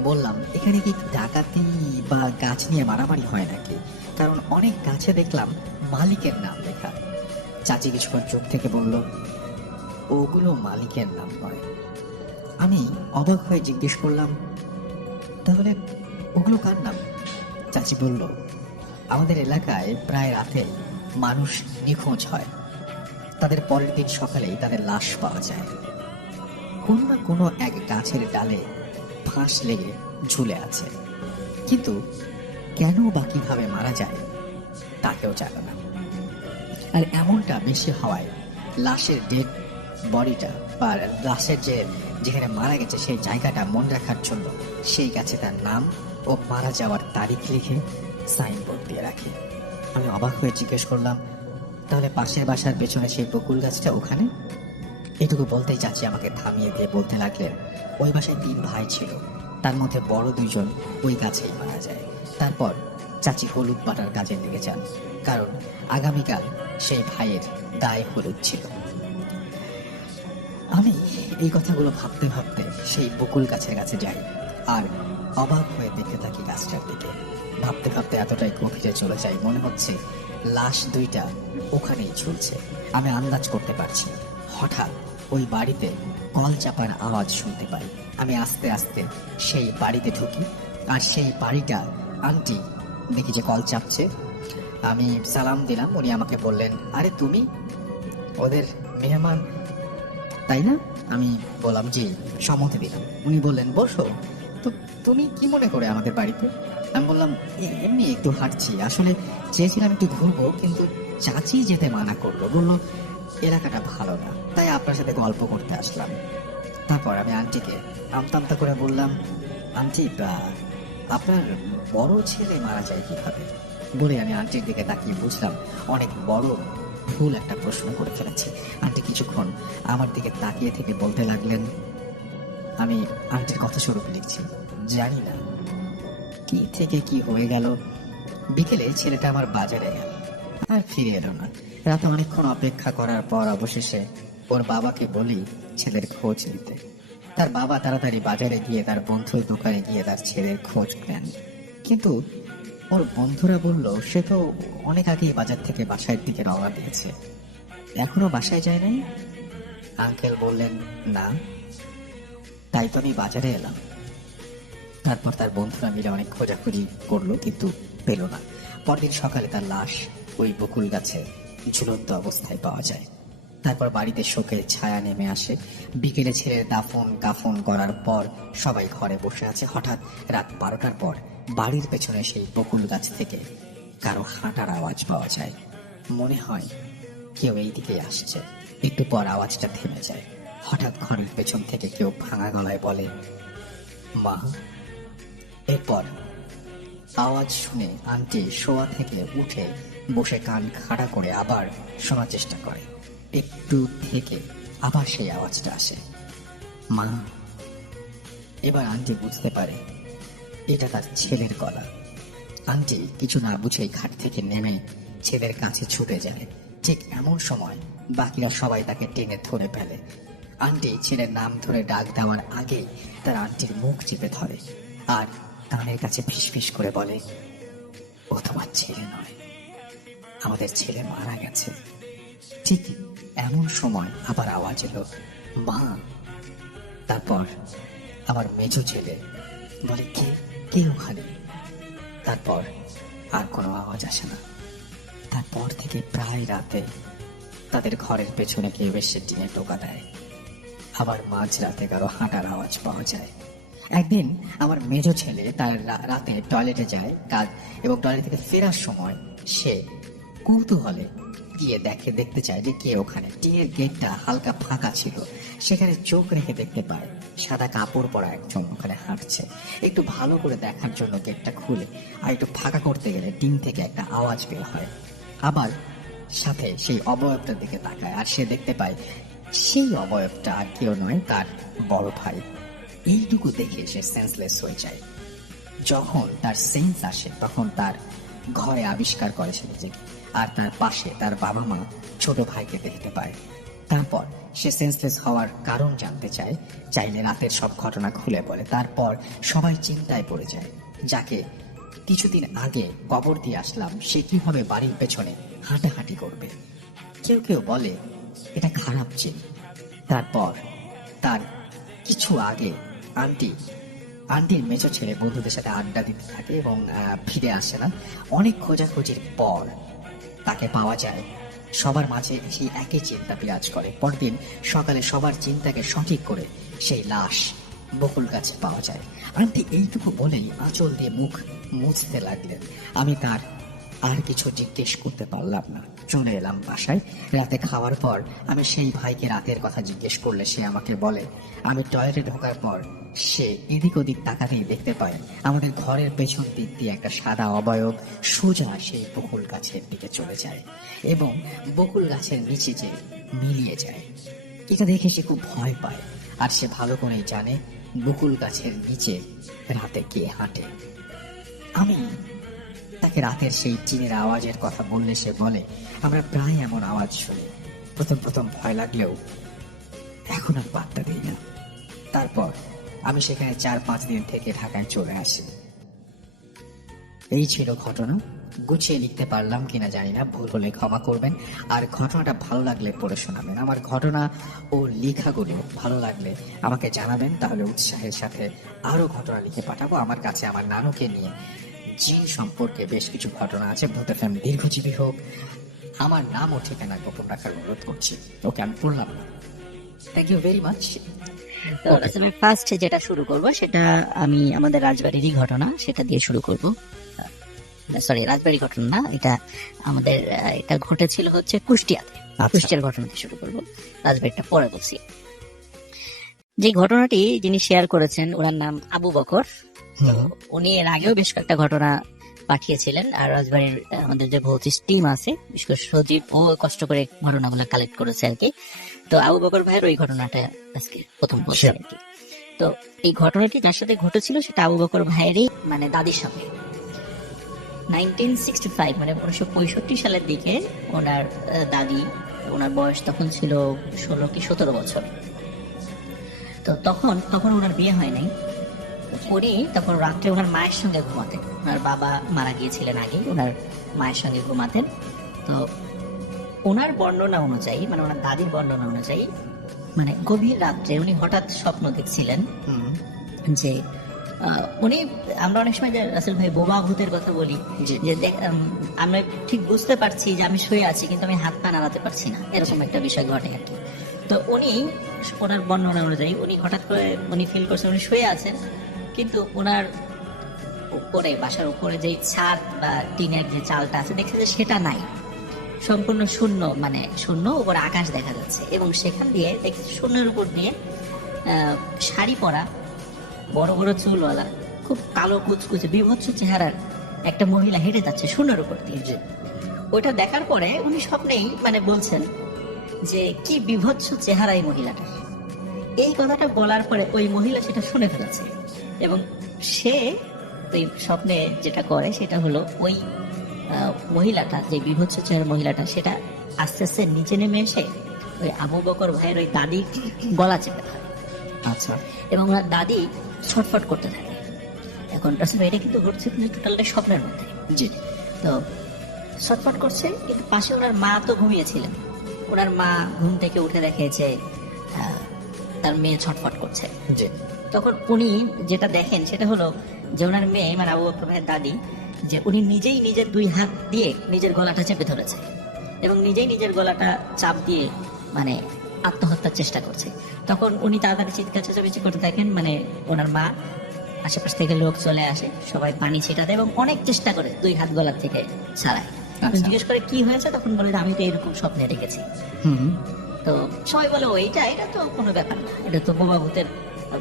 বললাম, এখানে কি ডাকাতি বা গাছ নিয়ে মারামারি হয় নাকি? কারণ অনেক গাছে দেখলাম মালিকের নাম লেখা। চাচি কিছুক্ষণ চুপ থেকে বলল, ওগুলো মালিকের নাম নয়। আমি অবাক হয়ে জিজ্ঞেস করলাম, তাহলে ওগুলো কার নাম? চাচি বলল, আমাদের এলাকায় প্রায় রাতে মানুষ নিখোঁজ হয়, তাদের পরের দিন সকালেই তাদের লাশ পাওয়া যায়। কোনো না কোনো এক গাছের ডালে ফাঁস লেগে ঝুলে আছে, কিন্তু কেন বা কিভাবে মারা যায় তা কেউ জানে না। আর এমনটা বেশি হওয়ায় লাশের ডেড বডিটা বা লাশের যেখানে মারা গেছে সেই জায়গাটা মনে রাখার জন্য সেই গাছে তার নাম ও মারা যাওয়ার তারিখ লিখে সাইনবোর্ড দিয়ে রাখে। আমি অবাক হয়ে জিজ্ঞেস করলাম, তাহলে পাশের বাসার পেছনে সেই বকুল গাছটা ওখানে? এটুকু বলতেই চাচি আমাকে থামিয়ে দিয়ে বলতে লাগলেন, ওই বাসায় 3 ভাই ছিল, তার মধ্যে বড় 2জন ওই গাছেই মারা যায়। তারপর চাচি হলুদ বাটার কাজে লেগে যান, কারণ আগামীকাল সেই ভাইয়ের দায় হলুদ ছিল। আমি এই কথাগুলো ভাবতে ভাবতে সেই বকুল গাছের কাছে যাই আর অবাক হয়ে দেখতে থাকি গাছটার দিকে। ভাবতে ভাবতে এতটাই গভীরে চলে যাই, মনে হচ্ছে লাশ 2টা ওখানেই ঝুলছে। আমি আন্দাজ করতে পারছি। হঠাৎ ওই বাড়িতে কল চাপার আওয়াজ শুনতে পাই। আমি আস্তে আস্তে সেই বাড়িতে ঢুকি আর সেই বাড়িটা আন্টি দেখি যে কল চাপছে। আমি সালাম দিলাম, উনি আমাকে বললেন, আরে তুমি ওদের মেহমান তাই না? আমি বললাম জি, সম্মতি দিলাম। উনি বললেন, বসো। তো তুমি কি মনে করে আমাদের বাড়িতে? আমি বললাম, এমনি একটু হাঁটছি, আসলে চেয়েছিলাম একটু ঘুরবো, কিন্তু চাচি যেতে মানা করলো, বললো এলাকাটা ভালো না, তাই আপনার সাথে গল্প করতে আসলাম। তারপর আমি আন্টিকে আমতা করে বললাম, আন্টি আপনার বড় ছেলে মারা যায় কিভাবে? বলে আমি আন্টির দিকে তাকিয়ে বুঝলাম অনেক বড় ভুল একটা প্রশ্ন করে ফেলেছি। আন্টি কিছুক্ষণ আমার দিকে তাকিয়ে থেকে বলতে লাগলেন, আমি আন্টির কথা স্বরূপ লিখছি, জানি না কি থেকে কি হয়ে গেল। বিকেলে ছেলেটা আমার বাজারে গেল আর ফিরে এলো না। রাতে অনেকক্ষণ অপেক্ষা করার পর অবশেষে ওর বাবাকে বলি ছেলের খোঁজ নিতে। তার বাবা তাড়াতাড়ি বাজারে গিয়ে তার বন্ধুর দোকানে গিয়ে তার ছেলের খোঁজ নেন, কিন্তু ওর বন্ধুরা বলল সে তো অনেক আগেই বাজার থেকে বাসার দিকে রওনা দিয়েছে, এখনো বাসায় যায় নাই। আঙ্কেল বললেন, না, তাই তো আমি বাজারে এলাম। তারপর তার বন্ধুরা মিলে অনেক খোঁজাখুঁজি করলো, কিন্তু পেল না। পরদিন সকালে তার লাশ ওই বকুল গাছে ঝুলন্ত অবস্থায় পাওয়া যায়। তারপর বাড়িতে শোকের ছায়া নেমে আসে। বিকেলে ছেলের দাফন কাফন করার পর সবাই ঘরে বসে আছে। হঠাৎ রাত 12টার পর বাড়ির পেছনে সেই বকুল গাছ থেকে কারো হাঁটার আওয়াজ পাওয়া যায়। মনে হয় কেউ এই দিকে আসছে। একটু পর আওয়াজটা থেমে যায়। হঠাৎ ঘরের পেছন থেকে কেউ ভাঙা গলায় বলে, মা। এরপর আওয়াজ শুনে আন্টি শোয়া থেকে উঠে বসে কান খাড়া করে আবার শোনার চেষ্টা করে। একটু থেকে আবার সেই আওয়াজটা আসে, মা। এবার আন্টি বুঝতে পারে এটা তার ছেলের গলা। আন্টি কিছু না বুঝেই খাট থেকে নেমে ছেলের কাছে ছুটে যায়। ঠিক এমন সময় বাকিরা সবাই তাকে টেনে ধরে ফেলে। আন্টি ছেলের নাম ধরে ডাক দেওয়ার আগেই তার আন্টির মুখ চেপে ধরে আর কানের কাছে ফিসফিস করে বলে, ও তোমার ছেলে নয়, আমাদের ছেলে মারা গেছে। ঠিক এমন সময় আবার আওয়াজ এলো, মা। তারপর আমার মেজো ছেলে বলে, কে কে ওখানে? তারপর আর কোনো আওয়াজ আসে না। তারপর থেকে প্রায় রাতে তাদের ঘরের পেছনে কেউ এসে টিনে টোকা দেয়। আবার মাঝ রাতে কারো হাঁটার আওয়াজ পাওয়া যায়। একদিন আমার মেজো ছেলে তার রাতে টয়লেটে যায় কাজ, এবং টয়লেট থেকে ফেরার সময় সে কৌতূহলে গিয়ে দেখতে চায় যে কে ওখানে। টিনের গেটটা হালকা ফাঁকা ছিল। সেখানে চোখ রেখে দেখতে পায় সাদা কাপড় পরা একজন ওখানে হাঁটছে। একটু ভালো করে দেখার জন্য গেটটা খুলে আর একটু ফাঁকা করতে গেলে টিন থেকে একটা আওয়াজ বের হয়। আবার সাথে সেই অবয়বটার দিকে তাকায় আর সে দেখতে পায় সেই অবয়বটা আর কেউ নয়, তার বড় ভাই। এইটুকু দেখে সে সেন্সলেস হয়ে যায়। যখন তার সেন্স আসে তখন তার ঘরে আবিষ্কার করে সে নিজেকে, আর তার পাশে তার বাবা মা ছোট ভাইকে দেখতে পায়। তারপর সে সেন্সলেস হওয়ার কারণ জানতে চাইলে রাতের সব ঘটনা খুলে বলে। তারপর সবাই চিন্তায় পড়ে যায়, যাকে কিছুদিন আগে কবর দিয়ে আসলাম সে কিভাবে বাড়ির পেছনে হাঁটাহাঁটি করবে। কেউ কেউ বলে এটা খারাপ চিন্তা। তারপর তার কিছু আগে আন্টির মেজো ছেলে বন্ধুদের সাথে আড্ডা দিতে থাকে এবং ফিরে আসে না। অনেক খোঁজাখুঁজির পর তাকে পাওয়া যায়। সবার মাঝে সেই একই চিন্তা বিরাজ করে। পরদিন সকালে সবার চিন্তাকে সঠিক করে সেই লাশ বকুল গাছে পাওয়া যায়। আন্টি এইটুকু বলেই আঁচল দিয়ে মুখ মুছতে লাগলেন। আমি তার আর কিছু জিজ্ঞেস করতে পারলাম না। চলে এলাম বাসায়। রাতে খাওয়ার পর আমি সেই ভাইকে রাতের কথা জিজ্ঞেস করলে সে আমাকে বলে, আমি টয়লেটে ঢোকার পর সে এদিক ওদিক তাকাতেই দেখতে পায় আমাদের ঘরের পেছন দিক দিয়ে একটা সাদা অবয়ব সোজা সেই বকুল গাছের দিকে চলে যায় এবং বকুল গাছের নিচে যে মিলিয়ে যায়। এটা দেখে সে খুব ভয় পায় আর সে ভালো করেই জানে বকুল গাছের নিচে রাতে কে হাঁটে। আমি তাকে রাতের সেই টিনের আওয়াজের কথা বললে সে বলে, আমরা প্রায় এমন আওয়াজ শুনি। প্রথম ভয় লাগলেও এখন আর পাত্তা দিই না। তারপর আমি সেখানে 4-5 দিন থেকে ঢাকায় চলে আসি। এই ছিল ঘটনা। গুছিয়ে লিখতে পারলাম কিনা জানি না, ভুল হলে ক্ষমা করবেন। আর ঘটনাটা ভালো লাগলে পড়ে শোনাবেন। আমার ঘটনা ও লেখাগুলো ভালো লাগলে আমাকে জানাবেন, তাহলে উৎসাহের সাথে আরো ঘটনা লিখে পাঠাবো। আমার কাছে আমার নানুকে নিয়ে জিন সম্পর্কে বেশ কিছু ঘটনা আছে। ভূত FM দীর্ঘজীবী হোক। আমার নাম ও ঠিকানা গোপন রাখার অনুরোধ করছি। ওকে, আমি পড়লাম না। Thank you very much. তো আমি ফার্স্ট যেটা শুরু করব সেটা আমি আমাদের রাজবাড়িরই ঘটনা, সেটা দিয়ে শুরু করব। সরি, রাজবাড়ি ঘটনা না, এটা ঘটেছিল হচ্ছে কুষ্টিয়াতে। কুষ্টিয়ার ঘটনা দিয়ে শুরু করব, রাজবাড়িটা পরে বলছি। যে ঘটনাটি যিনি শেয়ার করেছেন ওনার নাম আবু বকর। উনি এর আগেও বেশ কয়েকটা ঘটনা পাঠিয়েছিলেন। আর রাজবাড়ির আমাদের যে ভৌতিক টিম আছে, বিশেষ করে সজীব, ও কষ্ট করে ঘটনাগুলো কালেক্ট করেছে আর কি। তো আবু বকর ভাইয়ের ওই ঘটনাটা আজকে প্রথম বলছি আর কি। তো এই ঘটনাটি যার সাথে ঘটেছিল সেটা আবু বকর ভাইয়েরই মানে দাদির সঙ্গে। 1965 মানে 1965 সালের দিকে ওনার দাদি, ওনার বয়স তখন ছিল 16 কি 17 বছর। তো তখন ওনার বিয়ে হয় নাই। উনি তখন রাত্রে ওনার মায়ের সঙ্গে ঘুমাতেন। ওনার বাবা মারা গিয়েছিলেন আগে, ওনার মায়ের সঙ্গে ঘুমাতেন। তো ওনার বর্ণনা অনুযায়ী, মানে ওনার দাদির বর্ণনা অনুযায়ী, মানে গভীর রাত্রে উনি হঠাৎ স্বপ্ন দেখছিলেন যে আমরা অনেক সময় যে রাসেল ভাই বোবা ভূতের কথা বলি, যে আমরা ঠিক বুঝতে পারছি যে আমি শুয়ে আছি কিন্তু আমি হাত পা নাড়াতে পারছি না, এরকম একটা বিষয় ঘটে আর কি। তো ওনার বর্ণনা অনুযায়ী উনি হঠাৎ করে ফিল করছেন উনি শুয়ে আছেন, কিন্তু ওনার উপরে, বাসার উপরে যে ছাদ বা টিনের যে চালটা আছে দেখছে যে সেটা নাই। সম্পূর্ণ শূন্য, মানে শূন্য, উপরে আকাশ দেখা যাচ্ছে এবং সেখান দিয়ে দেখছি শূন্যের উপর দিয়ে শাড়ি পরা, বড় বড় চুলওয়ালা, খুব কালো কুচকুচে বিভৎস চেহারার একটা মহিলা হেঁটে যাচ্ছে শূন্যের উপর দিয়ে। ওইটা দেখার পরে উনি স্বপ্নেই মানে বলছেন যে কি বিভৎস চেহারা এই মহিলাটার। এই কথাটা বলার পরে ওই মহিলা সেটা শুনে ফেলেছে এবং সে ওই স্বপ্নে যেটা করে সেটা হলো ওই মহিলাটা, যে বিভৎস চেহারার মহিলাটা, সেটা আস্তে আস্তে নিচে নেমে এসে ওই আবু বকর ভাইয়ের ওই দাদি গলা চেপে ধরে। আচ্ছা। এবং ওনার দাদি ছটফট করতে থাকে। এখন রাসূল এটা কিন্তু ঘটছে কিন্তু টোটালটা স্বপ্নের মধ্যে। জি। তো ছটফট করছে, কিন্তু পাশে ওনার মা তো ঘুমিয়েছিলেন। ওনার মা ঘুম থেকে উঠে দেখে যে তার মেয়ে ছটফট করছে। জি। তখন উনি যেটা দেখেন সেটা হলো যে ওনার মেয়ে মানে আবু বকর ভাইয়ের দাদি, যে উনি নিজেই নিজের 2 হাত দিয়ে নিজের গলাটা চেপে ধরেছে এবং নিজেই নিজের গলাটা চাপ দিয়ে মানে আত্মহত্যার চেষ্টা করছে। তখন উনি তাড়াতাড়ি চিৎকার চেঁচামেচি করতে থাকেন, মানে ওনার মা, আশেপাশ থেকে লোক চলে আসে, সবাই পানি ছিটা দেয় এবং অনেক চেষ্টা করে 2 হাত গলার থেকে ছাড়ায়। জিজ্ঞেস করে কি হয়েছে, তখন বলে যে আমি তো এরকম স্বপ্নে দেখেছি। তো সবাই বলে এটা তো কোনো ব্যাপার না, এটা তো বোবা ভূতের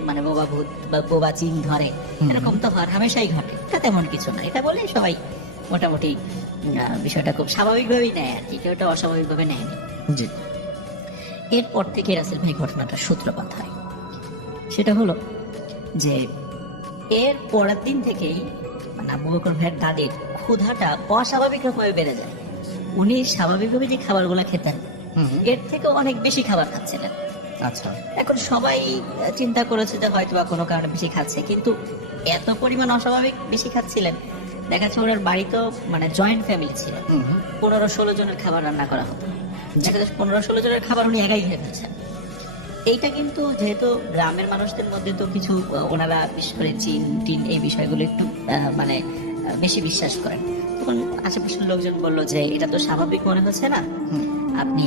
মানে বোবা ভূত বা বোবা চিন ধরে, এরকম তো হর হামেশাই ঘটে, এটা তেমন কিছু না। এটা বলে সবাই মোটামুটি বিষয়টা খুব স্বাভাবিকভাবেই নেয় আর কি, কেউ এটা অস্বাভাবিকভাবে নেয়নি। জি। এরপর থেকে রাসেল ভাই ঘটনাটার সূত্রপাত হয়। সেটা হলো যে এর পরের দিন থেকেই মানে আবু বকর ভাইয়ের দাদির ক্ষুধাটা অস্বাভাবিক রকমের বেড়ে যায়। উনি স্বাভাবিকভাবে যে খাবারগুলো খেতেন এর থেকে অনেক বেশি খাবার খাচ্ছিলেন। আচ্ছা। এখন সবাই চিন্তা করেছে যে হয়তো বা কোনো কারণে বেশি খাচ্ছে, কিন্তু এত পরিমাণ অস্বাভাবিক বেশি খাচ্ছিলেন। দেখা যাচ্ছে ওনার বাড়ি তো মানে জয়েন্ট ফ্যামিলি ছিল, 15-16 জনের খাবার রান্না করা হতো। দেখা যাচ্ছে 15-16 জনের খাবার উনি একাই খেয়ে ফেলছেন। এইটা কিন্তু যেহেতু গ্রামের মানুষদের মধ্যে তো কিছু ওনারা বিশেষ করে চীন টিন এই বিষয়গুলো একটু মানে বেশি বিশ্বাস করেন। তখন আশেপাশের লোকজন বললো যে এটা তো স্বাভাবিক মনে হচ্ছে না, আপনি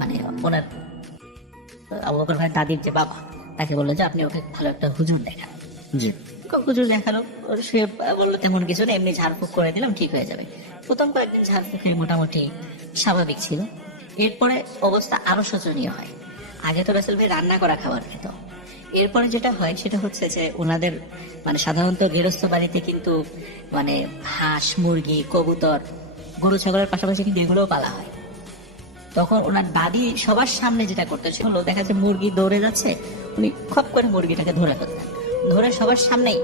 মানে ওনার আবু বকর ভাইয়ের দাদির যে বাবা, তাকে বললো যে আপনি ওকে ভালো একটা হুজুর দেখান। জি। হুজুর দেখালো, সে বললো তেমন কিছু না, এমনি ঝাড়ফুঁক করে দিলাম ঠিক হয়ে যাবে। প্রথম কয়েকদিন ঝাড়ফুঁকে মোটামুটি স্বাভাবিক ছিল। এরপরে অবস্থা আরো শোচনীয় হয়। আগে তো রাসেল ভাই রান্না করা খাবার খেত, এরপরে যেটা হয় সেটা হচ্ছে যে ওনাদের মানে সাধারণত গৃহস্থ বাড়িতে কিন্তু মানে হাঁস মুরগি কবুতর গরু ছাগলের পাশাপাশি কিন্তু এগুলোও পালা হয়। তখন ওনার দাদি সবার সামনে যেটা করতে হলো, দেখা যাচ্ছে মুরগি দৌড়ে যাচ্ছে, উনি খপ করে মুরগিটাকে ধরে ফেলতেন, ধরে সবার সামনেই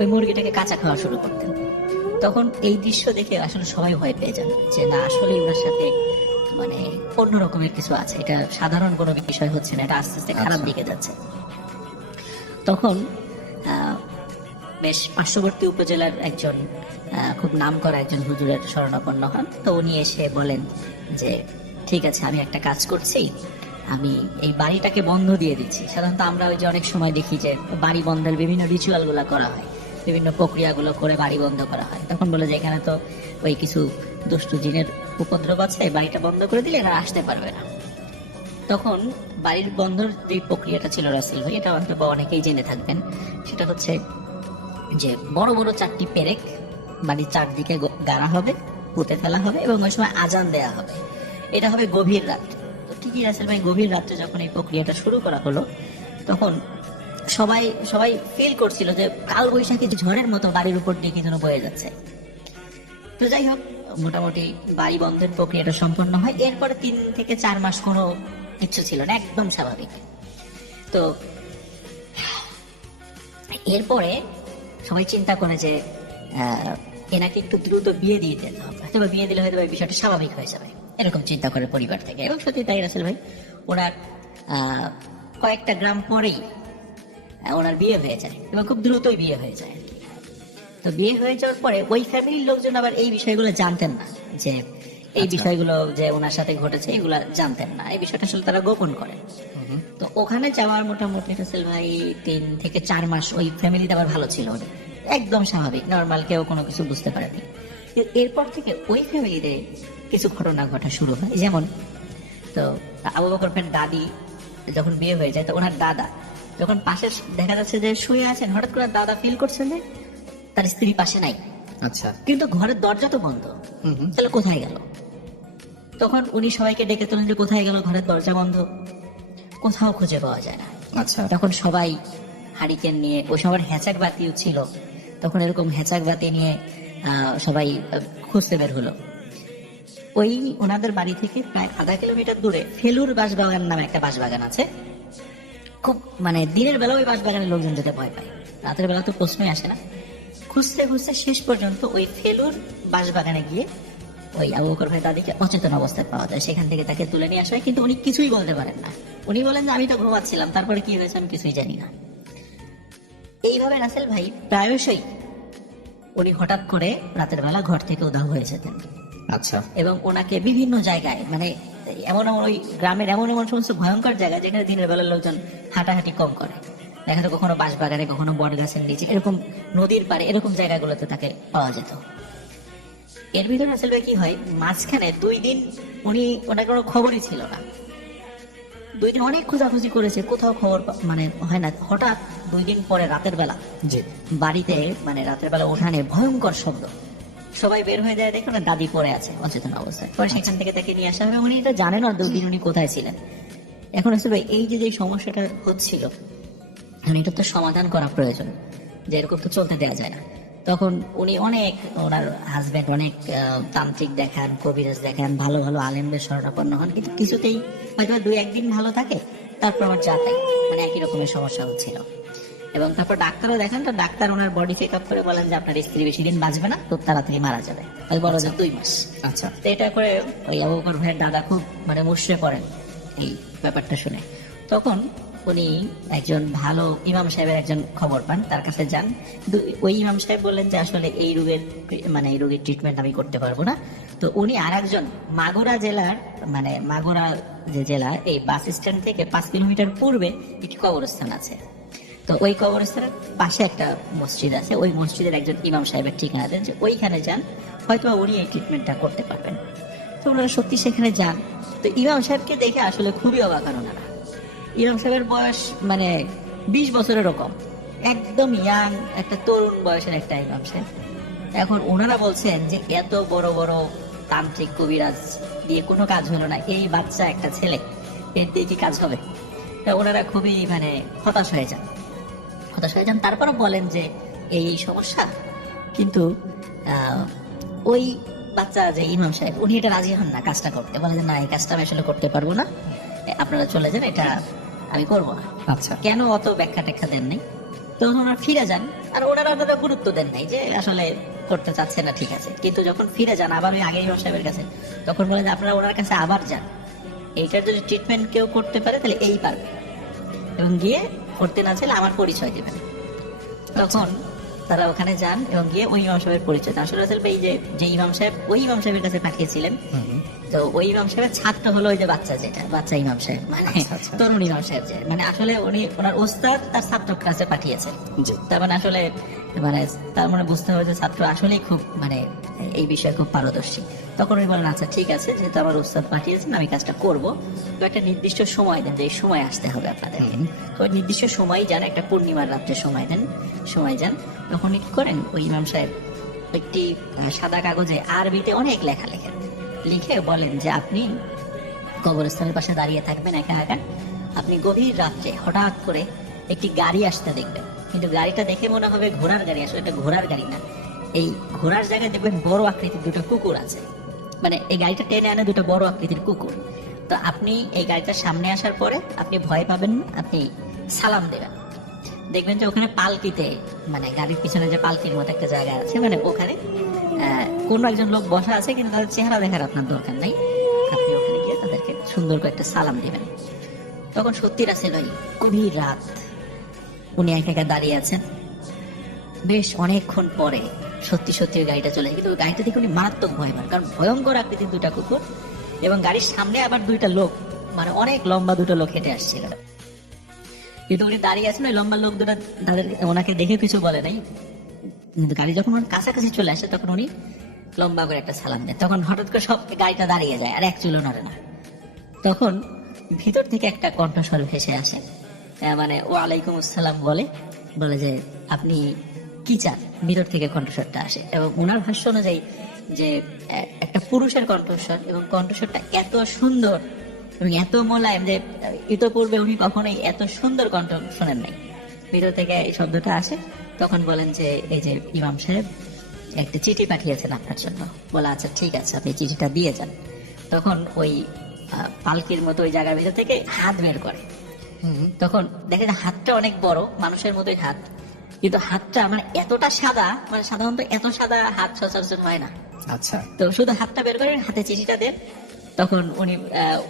ওই মুরগিটাকে কাঁচা খাওয়া শুরু করতেন। তখন এই দৃশ্য দেখে আসলে সবাই ভয় পেয়ে যান যে না, আসলে ওনার সাথে মানে অন্য রকমের কিছু আছে, এটা সাধারণ কোনো বিষয় হচ্ছে না, এটা আস্তে আস্তে খারাপ দিকে যাচ্ছে। তখন বেশ পার্শ্ববর্তী উপজেলার একজন খুব নাম করা একজন হুজুরের শরণাপন্ন হন। তো উনি এসে বলেন যে ঠিক আছে, আমি একটা কাজ করছি, আমি এই বাড়িটাকে বন্ধ দিয়ে দিচ্ছি। সাধারণত আমরা ওই যে অনেক সময় দেখি যে বাড়ি বন্ধের বিভিন্ন রিচুয়াল গুলা করা হয়, বিভিন্ন প্রক্রিয়াগুলো করে বাড়ি বন্ধ করা হয়। তখন বলে যে এখানে তো ওই কিছু দুষ্টু জিনের উপদ্রব আছে, বাড়িটা বন্ধ করে দিলে এরা আসতে পারবে না। তখন বাড়ির বন্ধর যে প্রক্রিয়াটা ছিল রাসেল ভাই, এটা হয়তো অনেকেই জেনে থাকবেন, সেটা হচ্ছে যে বড় বড় 4টি পেরেক বাড়ির চারদিকে গাড়া হবে, পুঁতে ফেলা হবে এবং ওই সময় আজান দেয়া হবে। এটা হবে গভীর রাত্রে। তো ঠিকই রাসেল ভাই, গভীর রাত্রে যখন এই প্রক্রিয়াটা শুরু করা হলো, তখন সবাই ফিল করছিল যে কাল বৈশাখী ঝড়ের মতো বাড়ির উপর দিয়ে কিন্তু বয়ে যাচ্ছে। তো যাই হোক, মোটামুটি বাড়ি বন্ধের প্রক্রিয়াটা সম্পন্ন হয়। এরপরে 3 থেকে 4 মাস কোনো কিছু ছিল না, একদম স্বাভাবিক। তো এরপরে সবাই চিন্তা করে যে এনাকে একটু দ্রুত বিয়ে দিয়ে দিতে হবে, হয়তো বিয়ে দিলে হয়তো বিষয়টা স্বাভাবিক হয়ে যাবে, এরকম চিন্তা করে পরিবার থেকে। এবং সত্যি তাই রাসেল ভাই, ওনার কয়েকটা গ্রাম পরেই ওনার বিয়ে হয়ে যায় এবং খুব দ্রুতই বিয়ে হয়ে যায়। তো বিয়ে হয়ে যাওয়ার পরে ওই ফ্যামিলির লোকজন আবার এই বিষয়গুলো জানতেন না, যে এই বিষয়গুলো যে ওনার সাথে ঘটেছে এগুলা জানতেন না, এই বিষয়টা আসলে তারা গোপন করে। তো ওখানে যাওয়ার মোটামুটি রাসেল ভাই 3 থেকে 4 মাস ওই ফ্যামিলিতে আবার ভালো ছিল, একদম স্বাভাবিক নর্মাল, কেউ কোনো কিছু বুঝতে পারেনি। এরপর থেকে ওই ফ্যামিলিতে কিছু ঘটনা ঘটা শুরু হয়। যেমন তো আবু বকর ভাইয়ের দাদি যখন বিয়ে হয়ে যায়, তো ওনার দাদা যখন পাশে দেখা যাচ্ছে যে শুয়ে আছেন, হঠাৎ করে দাদা ফিল করছেন যে তার স্ত্রী পাশে নাই। আচ্ছা। কিন্তু ঘরের দরজা তো বন্ধ, তাহলে কোথায় গেল? তখন উনি সবাইকে ডেকে তোলেন যে কোথায় গেল, ঘরের দরজা বন্ধ, কোথাও খুঁজে পাওয়া যায় না। আচ্ছা, তখন সবাই হারিকেন নিয়ে, ওই সময় হ্যাচাক বাতিও ছিল, তখন এরকম হ্যাচাক বাতি নিয়ে সবাই খুঁজতে বের হলো। ওই ওনাদের বাড়ি থেকে প্রায় আধা কিলোমিটার দূরে ফেলুর বাঁশবাগান নামে একটা বাঁশবাগান আছে। খুব মানে দিনের বেলা ওই বাঁশবাগানের লোকজন যেতে ভয় পায়, রাতের বেলা তো প্রশ্নই আসে না। খুঁজতে খুঁজতে শেষ পর্যন্ত ওই ফেলুর বাঁশবাগানে গিয়ে ওই আবু বকর ভাই দাদিকে অচেতন অবস্থায় পাওয়া যায়। সেখান থেকে তাকে তুলে নিয়ে আসা হয়, কিন্তু উনি কিছুই বলতে পারেন না। উনি বলেন যে আমি তো ঘুমাচ্ছিলাম, তারপরে কি হয়েছে আমি কিছুই জানি না। এইভাবে রাসেল ভাই প্রায়শই উনি হঠাৎ করে রাতের বেলা ঘর থেকে উধাও হয়ে যেতেন। আচ্ছা, এবং ওনাকে বিভিন্ন জায়গায় মানে এমন এমন ওই গ্রামের এমন এমন সমস্ত ভয়ঙ্কর জায়গা যেখানে দিনের বেলা লোকজন হাঁটাহাঁটি কম করে, দেখা যায় কখনো বাঁশবাগানে, কখনো বট গাছের নিচে, এরকম নদীর পাড়ে, এরকম জায়গাগুলোতে তাকে পাওয়া যেত। এর ভিতরে আসলে কি হয়, মাঝখানে 2 দিন ওনার কোনো খবরই ছিল না। 2 দিন অনেক খোঁজাখুঁজি করেছে, কোথাও খবর মানে হয় না। হঠাৎ 2 দিন পরে রাতের বেলা জি, বাড়িতে মানে রাতের বেলা উঠানে ভয়ঙ্কর শব্দ, সবাই বের হয়ে যায়, দেখো না দাদি পড়ে আছে অচেতন অবস্থায়। পরে সেখান থেকে তাকে নিয়ে আসা হবে। উনি এটা জানেন না 2 দিন উনি কোথায় ছিলেন। এখন আসলে এই যে সমস্যাটা হচ্ছিল, এখন এটা তো সমাধান করা প্রয়োজন, যে এরকম তো চলতে দেওয়া যায় না। তখন উনি অনেক, ওনার হাজবেন্ড অনেক তান্ত্রিক দেখান, কবিরাজ দেখান, ভালো ভালো আলেমদের শরণাপন্ন হন, কিন্তু কিছুতেই হয়তো 2-1 দিন ভালো থাকে, তারপর আমার যাতাই মানে একই রকমের সমস্যা হচ্ছিল। এবং তারপর ডাক্তারও দেখেন, তো ডাক্তার ওনার বডি চেক আপ করে বলেন যে আপনার স্ত্রী বেশি দিন বাঁচবে না, খুব তাড়াতাড়ি মারা যাবে, ওই বড় যে 2 মাস। আচ্ছা, তো এটা করে ওই আবু বকর ভাইয়ের দাদা খুব মানে মুশড়ে পড়েন এই ব্যাপারটা শুনে। তখন উনি একজন ভালো ইমাম সাহেবের একজন খবর পান, তার কাছে যান। কিন্তু ওই ইমাম সাহেব বললেন যে আসলে এই রোগের মানে এই রোগের ট্রিটমেন্ট আমি করতে পারবো না। তো উনি আরেকজন মাগুরা জেলার মানে মাগুরা যে জেলা, এই বাস স্ট্যান্ড থেকে 5 কিলোমিটার পূর্বে একটি কবরস্থান আছে। তো ওই কবরস্থানের পাশে একটা মসজিদ আছে, ওই মসজিদের একজন ইমাম সাহেবের ঠিকানা দেন যে ওইখানে যান, হয়তো উনি এই ট্রিটমেন্টটা করতে পারবেন। তো ওনারা সত্যি সেখানে যান। তো ইমাম সাহেবকে দেখে আসলে খুবই অবাক হন ওনারা। ইমাম সাহেবের বয়স মানে 20 বছরের কম, একদম ইয়াং একটা তরুণ বয়সের একটা ইমাম সাহেব। এখন ওনারা বলছেন যে এত বড় বড় তান্ত্রিক কবিরাজ দিয়ে কোনো কাজ হলো না, এই বাচ্চা একটা ছেলে, এর দিয়ে কি কাজ হবে? তা ওনারা খুবই মানে হতাশ হয়ে যান। তারপরে বলেন যে এই সমস্যা, কিন্তু ওই বাচ্চা যে ইমাম সাহেব উনি এটা রাজি হন না কাজটা করতে, বলে যে না এই কাজটা আমি আসলে করতে পারবো না, আপনারা চলে যান, এটা আমি করবো না। আচ্ছা, কেন অত ব্যাখ্যা ট্যাখ্যা দেন নাই। তখন ওনারা ফিরে যান, আর ওনারা অতটা গুরুত্ব দেন নাই যে আসলে করতে চাচ্ছে না, ঠিক আছে। কিন্তু যখন ফিরে যান আবার ওই আগে ইমাম সাহেবের কাছে, তখন বলে যে আপনারা ওনার কাছে আবার যান, এইটার যদি ট্রিটমেন্ট কেউ করতে পারে তাহলে এই পারবে, এবং গিয়ে করতে না চাইলে আমার পরিচয় দেবেন। তখন তারা ওখানে যান এবং গিয়ে ওই ইমাম সাহেবের পরিচয় দেন। আসলে এই যে ইমাম সাহেব ওই ইমাম সাহেবের কাছে পাঠিয়েছিলেন, তো ওই ইমাম সাহেবের ছাত্র হলো ওই যে বাচ্চা ইমাম সাহেব, মানে তরুণ ইমাম সাহেব, যে মানে আসলে উনি ওনার ওস্তাদ তার ছাত্র কাছে পাঠিয়েছেন। তার মানে আসলে মানে তার মানে বুঝতে হবে যে ছাত্র আসলেই খুব মানে এই বিষয়ে খুব পারদর্শী। তখন উনি বলেন আচ্ছা ঠিক আছে, যেহেতু আমার ওস্তাদ পাঠিয়েছেন আমি কাজটা করবো, তো একটা নির্দিষ্ট সময় দেন যে এই সময় আসতে হবে আপনাদেরকে। তো ওই নির্দিষ্ট সময় যান, একটা পূর্ণিমার রাত্রে সময় যান। তখন কি করেন ওই ইমাম সাহেব একটি সাদা কাগজে আরবিতে অনেক লেখা লিখে বলেন যে আপনি কবরস্থানের পাশে দাঁড়িয়ে থাকবেন একা একা, আপনি গভীর রাত্রে হঠাৎ করে একটি গাড়ি আসতে দেখবেন, কিন্তু গাড়িটা দেখে মনে হবে ঘোড়ার গাড়ি, আসলে এটা ঘোড়ার গাড়ি না। এই ঘোড়ার জায়গায় দেখবেন বড় আকৃতির 2টা কুকুর আছে, মানে এই গাড়িটা টেনে আনে 2টা বড় আকৃতির কুকুর। তো আপনি এই গাড়িটার সামনে আসার পরে আপনি ভয় পাবেন না, আপনি সালাম দেবেন, দেখবেন যে ওখানে পালকিতে মানে গাড়ির পিছনে যে পালকির মতো একটা জায়গা আছে, মানে ওখানে কোনো একজন লোক বসা আছে, কিন্তু তাদের চেহারা দেখার আপনার দরকার নাই, আপনি ওখানে গিয়ে তাদেরকে সুন্দর করে একটা সালাম দিবেন। তখন সত্যি রাসেল ওই গভীর রাত উনি একা দাঁড়িয়ে আছেন, বেশ অনেকক্ষণ পরে সত্যি ওই গাড়িটা চলে যায়, কিন্তু ওই গাড়িটা থেকে উনি মারাত্মক ভয় পান, কারণ ভয়ঙ্কর আকৃতির 2টা কুকুর এবং গাড়ির সামনে আবার 2টা লোক, মানে অনেক লম্বা 2টা লোক হেঁটে আসছিল। কিন্তু উনি দাঁড়িয়ে আছেন, ওই লম্বা লোক 2টা তাদের ওনাকে দেখে কিছু বলে নাই, কিন্তু গাড়ি যখন ওর কাছাকাছি চলে আসে তখন উনি লম্বা করে একটা সালাম দেন। তখন হঠাৎ করে সব গাড়িটা দাঁড়িয়ে যায়, আর এক চুলো নড়ে না। তখন ভিতর থেকে একটা কণ্ঠস্বর ভেসে আসে, মানে ওয়ালাইকুম আসসালাম বলে যে আপনি কি চান, ভিতর থেকে কণ্ঠস্বরটা আসে। এবং ওনার ভাষ্য অনুযায়ী যে একটা একটা পুরুষের কণ্ঠস্বর, এবং কণ্ঠস্বরটা এত সুন্দর এবং এত মোলায়েম যে ইতোপূর্বে উনি কখনোই এত সুন্দর কণ্ঠ শোনেন নাই। ভিতর থেকে এই শব্দটা আসে, তখন বলেন যে এই যে ইমাম সাহেব একটা চিঠি পাঠিয়েছেন আপনার জন্য। বলে আচ্ছা ঠিক আছে, আপনি চিঠিটা দিয়ে যান। তখন ওই পালকির মতো ওই জায়গার ভিতর থেকে হাত বের করে। তখন দেখেন হাতটা অনেক বড়, মানুষের মতোই হাত, কিন্তু হাতটা মানে এতটা সাদা, মানে সাধারণত এত সাদা হাত সচরাচর হয় না। আচ্ছা, তো শুধু হাতটা বের করেন, হাতে চিঠিটা দেন। তখন উনি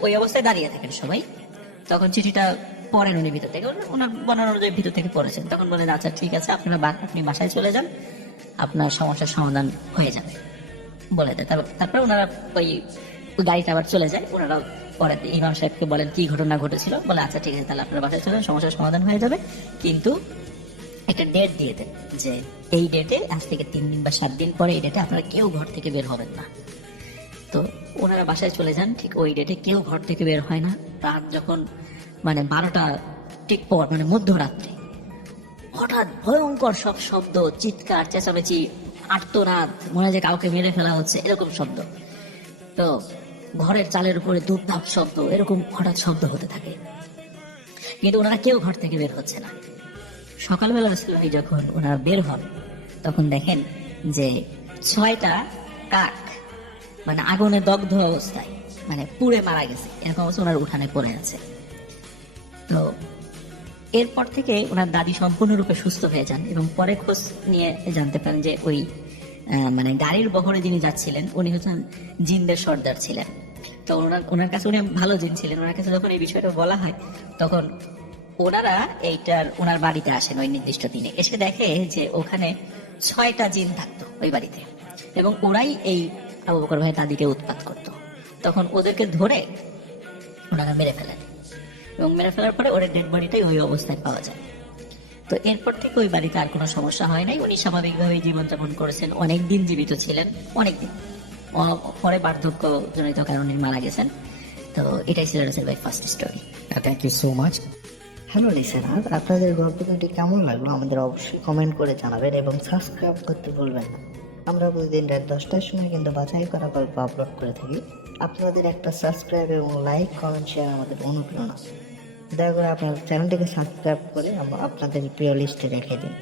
ওই অবস্থায় দাঁড়িয়ে থাকেন সবাই। তখন চিঠিটা পড়েন উনি ভিতর থেকে, ওনার বর্ণনা অনুযায়ী ভিতর থেকে পড়েছেন। তখন বলেন আচ্ছা ঠিক আছে, আপনি বাসায় চলে যান, আপনার সমস্যার সমাধান হয়ে যাবে বলে দেয়। তারপর ওনারা ওই গাড়িটা আবার চলে যায়। ওনারা পরে ইমাম সাহেবকে বলেন কি ঘটনা ঘটেছিল। বলে আচ্ছা ঠিক আছে, তাহলে আপনার বাসায় চলে যান, সমস্যার সমাধান হয়ে যাবে, কিন্তু একটা ডেট দিয়ে দেন যে এই ডেটে, আজ থেকে 3 দিন বা 7 দিন পরে এই ডেটে আপনারা কেউ ঘর থেকে বের হবেন না। তো ওনারা বাসায় চলে যান, ঠিক ওই ডেটে কেউ ঘর থেকে বের হয় না। রাত যখন মানে 12টা ঠিক পর, মানে মধ্যরাত্রে, হঠাৎ ভয়ঙ্কর সব শব্দ, চিৎকার চেঁচামেচি, আর্তনাদ, মনে হয় যে কাউকে মেরে ফেলা হচ্ছে, এরকম শব্দ। তো ঘরের চালের উপরে ধূপধাপ শব্দ, এরকম হঠাৎ শব্দ হতে থাকে, কিন্তু ওনারা কেউ ঘর থেকে বের হচ্ছে না। সকালবেলা রাসূলুল্লাহ যখন ওনারা বের হন, তখন দেখেন যে 6টা কাক মানে আগুনে দগ্ধ অবস্থায়, মানে পুড়ে মারা গেছে, এরকম অবস্থা ওনার উঠানে পড়ে আছে। তো এরপর থেকে ওনার দাদি সম্পূর্ণরূপে সুস্থ হয়ে যান, এবং পরে খোঁজ নিয়ে জানতে পারেন যে ওই মানে গাড়ির বহরে যিনি যাচ্ছিলেন উনি হচ্ছেন জিনদের সর্দার ছিলেন। তো ওনার কাছে উনি ভালো জিন ছিলেন। ওনার কাছে যখন এই বিষয়টা বলা হয়, তখন ওনারা ওনার বাড়িতে আসেন ওই নির্দিষ্ট দিনে। এসে দেখে যে ওখানে 6টা জিন থাকতো ওই বাড়িতে, এবং ওরাই এই আবু বকর ভাই দাদিকে উৎপাত করতো। তখন ওদেরকে ধরে ওনারা মেরে ফেলেন, এবং মেরে ফেলার পরে ওর ডেড বডিটাই ওই অবস্থায় পাওয়া যায়। তো এরপর থেকে ওই বাড়িতে আর কোনো সমস্যা হয় নাই। উনি স্বাভাবিকভাবে জীবনযাপন করেছেন, অনেকদিন জীবিত ছিলেন, অনেকদিন। পরে বার্ধক্য জনিত কারণে মারা গেছেন। তো এটাই ছিল রাসেল ভাই first story. Thank you so much. Hello listener, আপনাদের গল্পটি কেমন লাগলো আমাদের অবশ্যই কমেন্ট করে জানাবেন এবং সাবস্ক্রাইব করতে ভুলবেন না। আমরা প্রতিদিন রাত 10টার সময় কিন্তু বাছাই করা গল্প আপলোড করে থাকি। আপনাদের একটা সাবস্ক্রাইব এবং লাইক, কমেন্ট, শেয়ার আমাদের অনুপ্রেরণা। দয়া করে আপনার চ্যানেলটিকে সাবস্ক্রাইব করে আপনাদের প্রিয় লিস্টে রেখে দিন।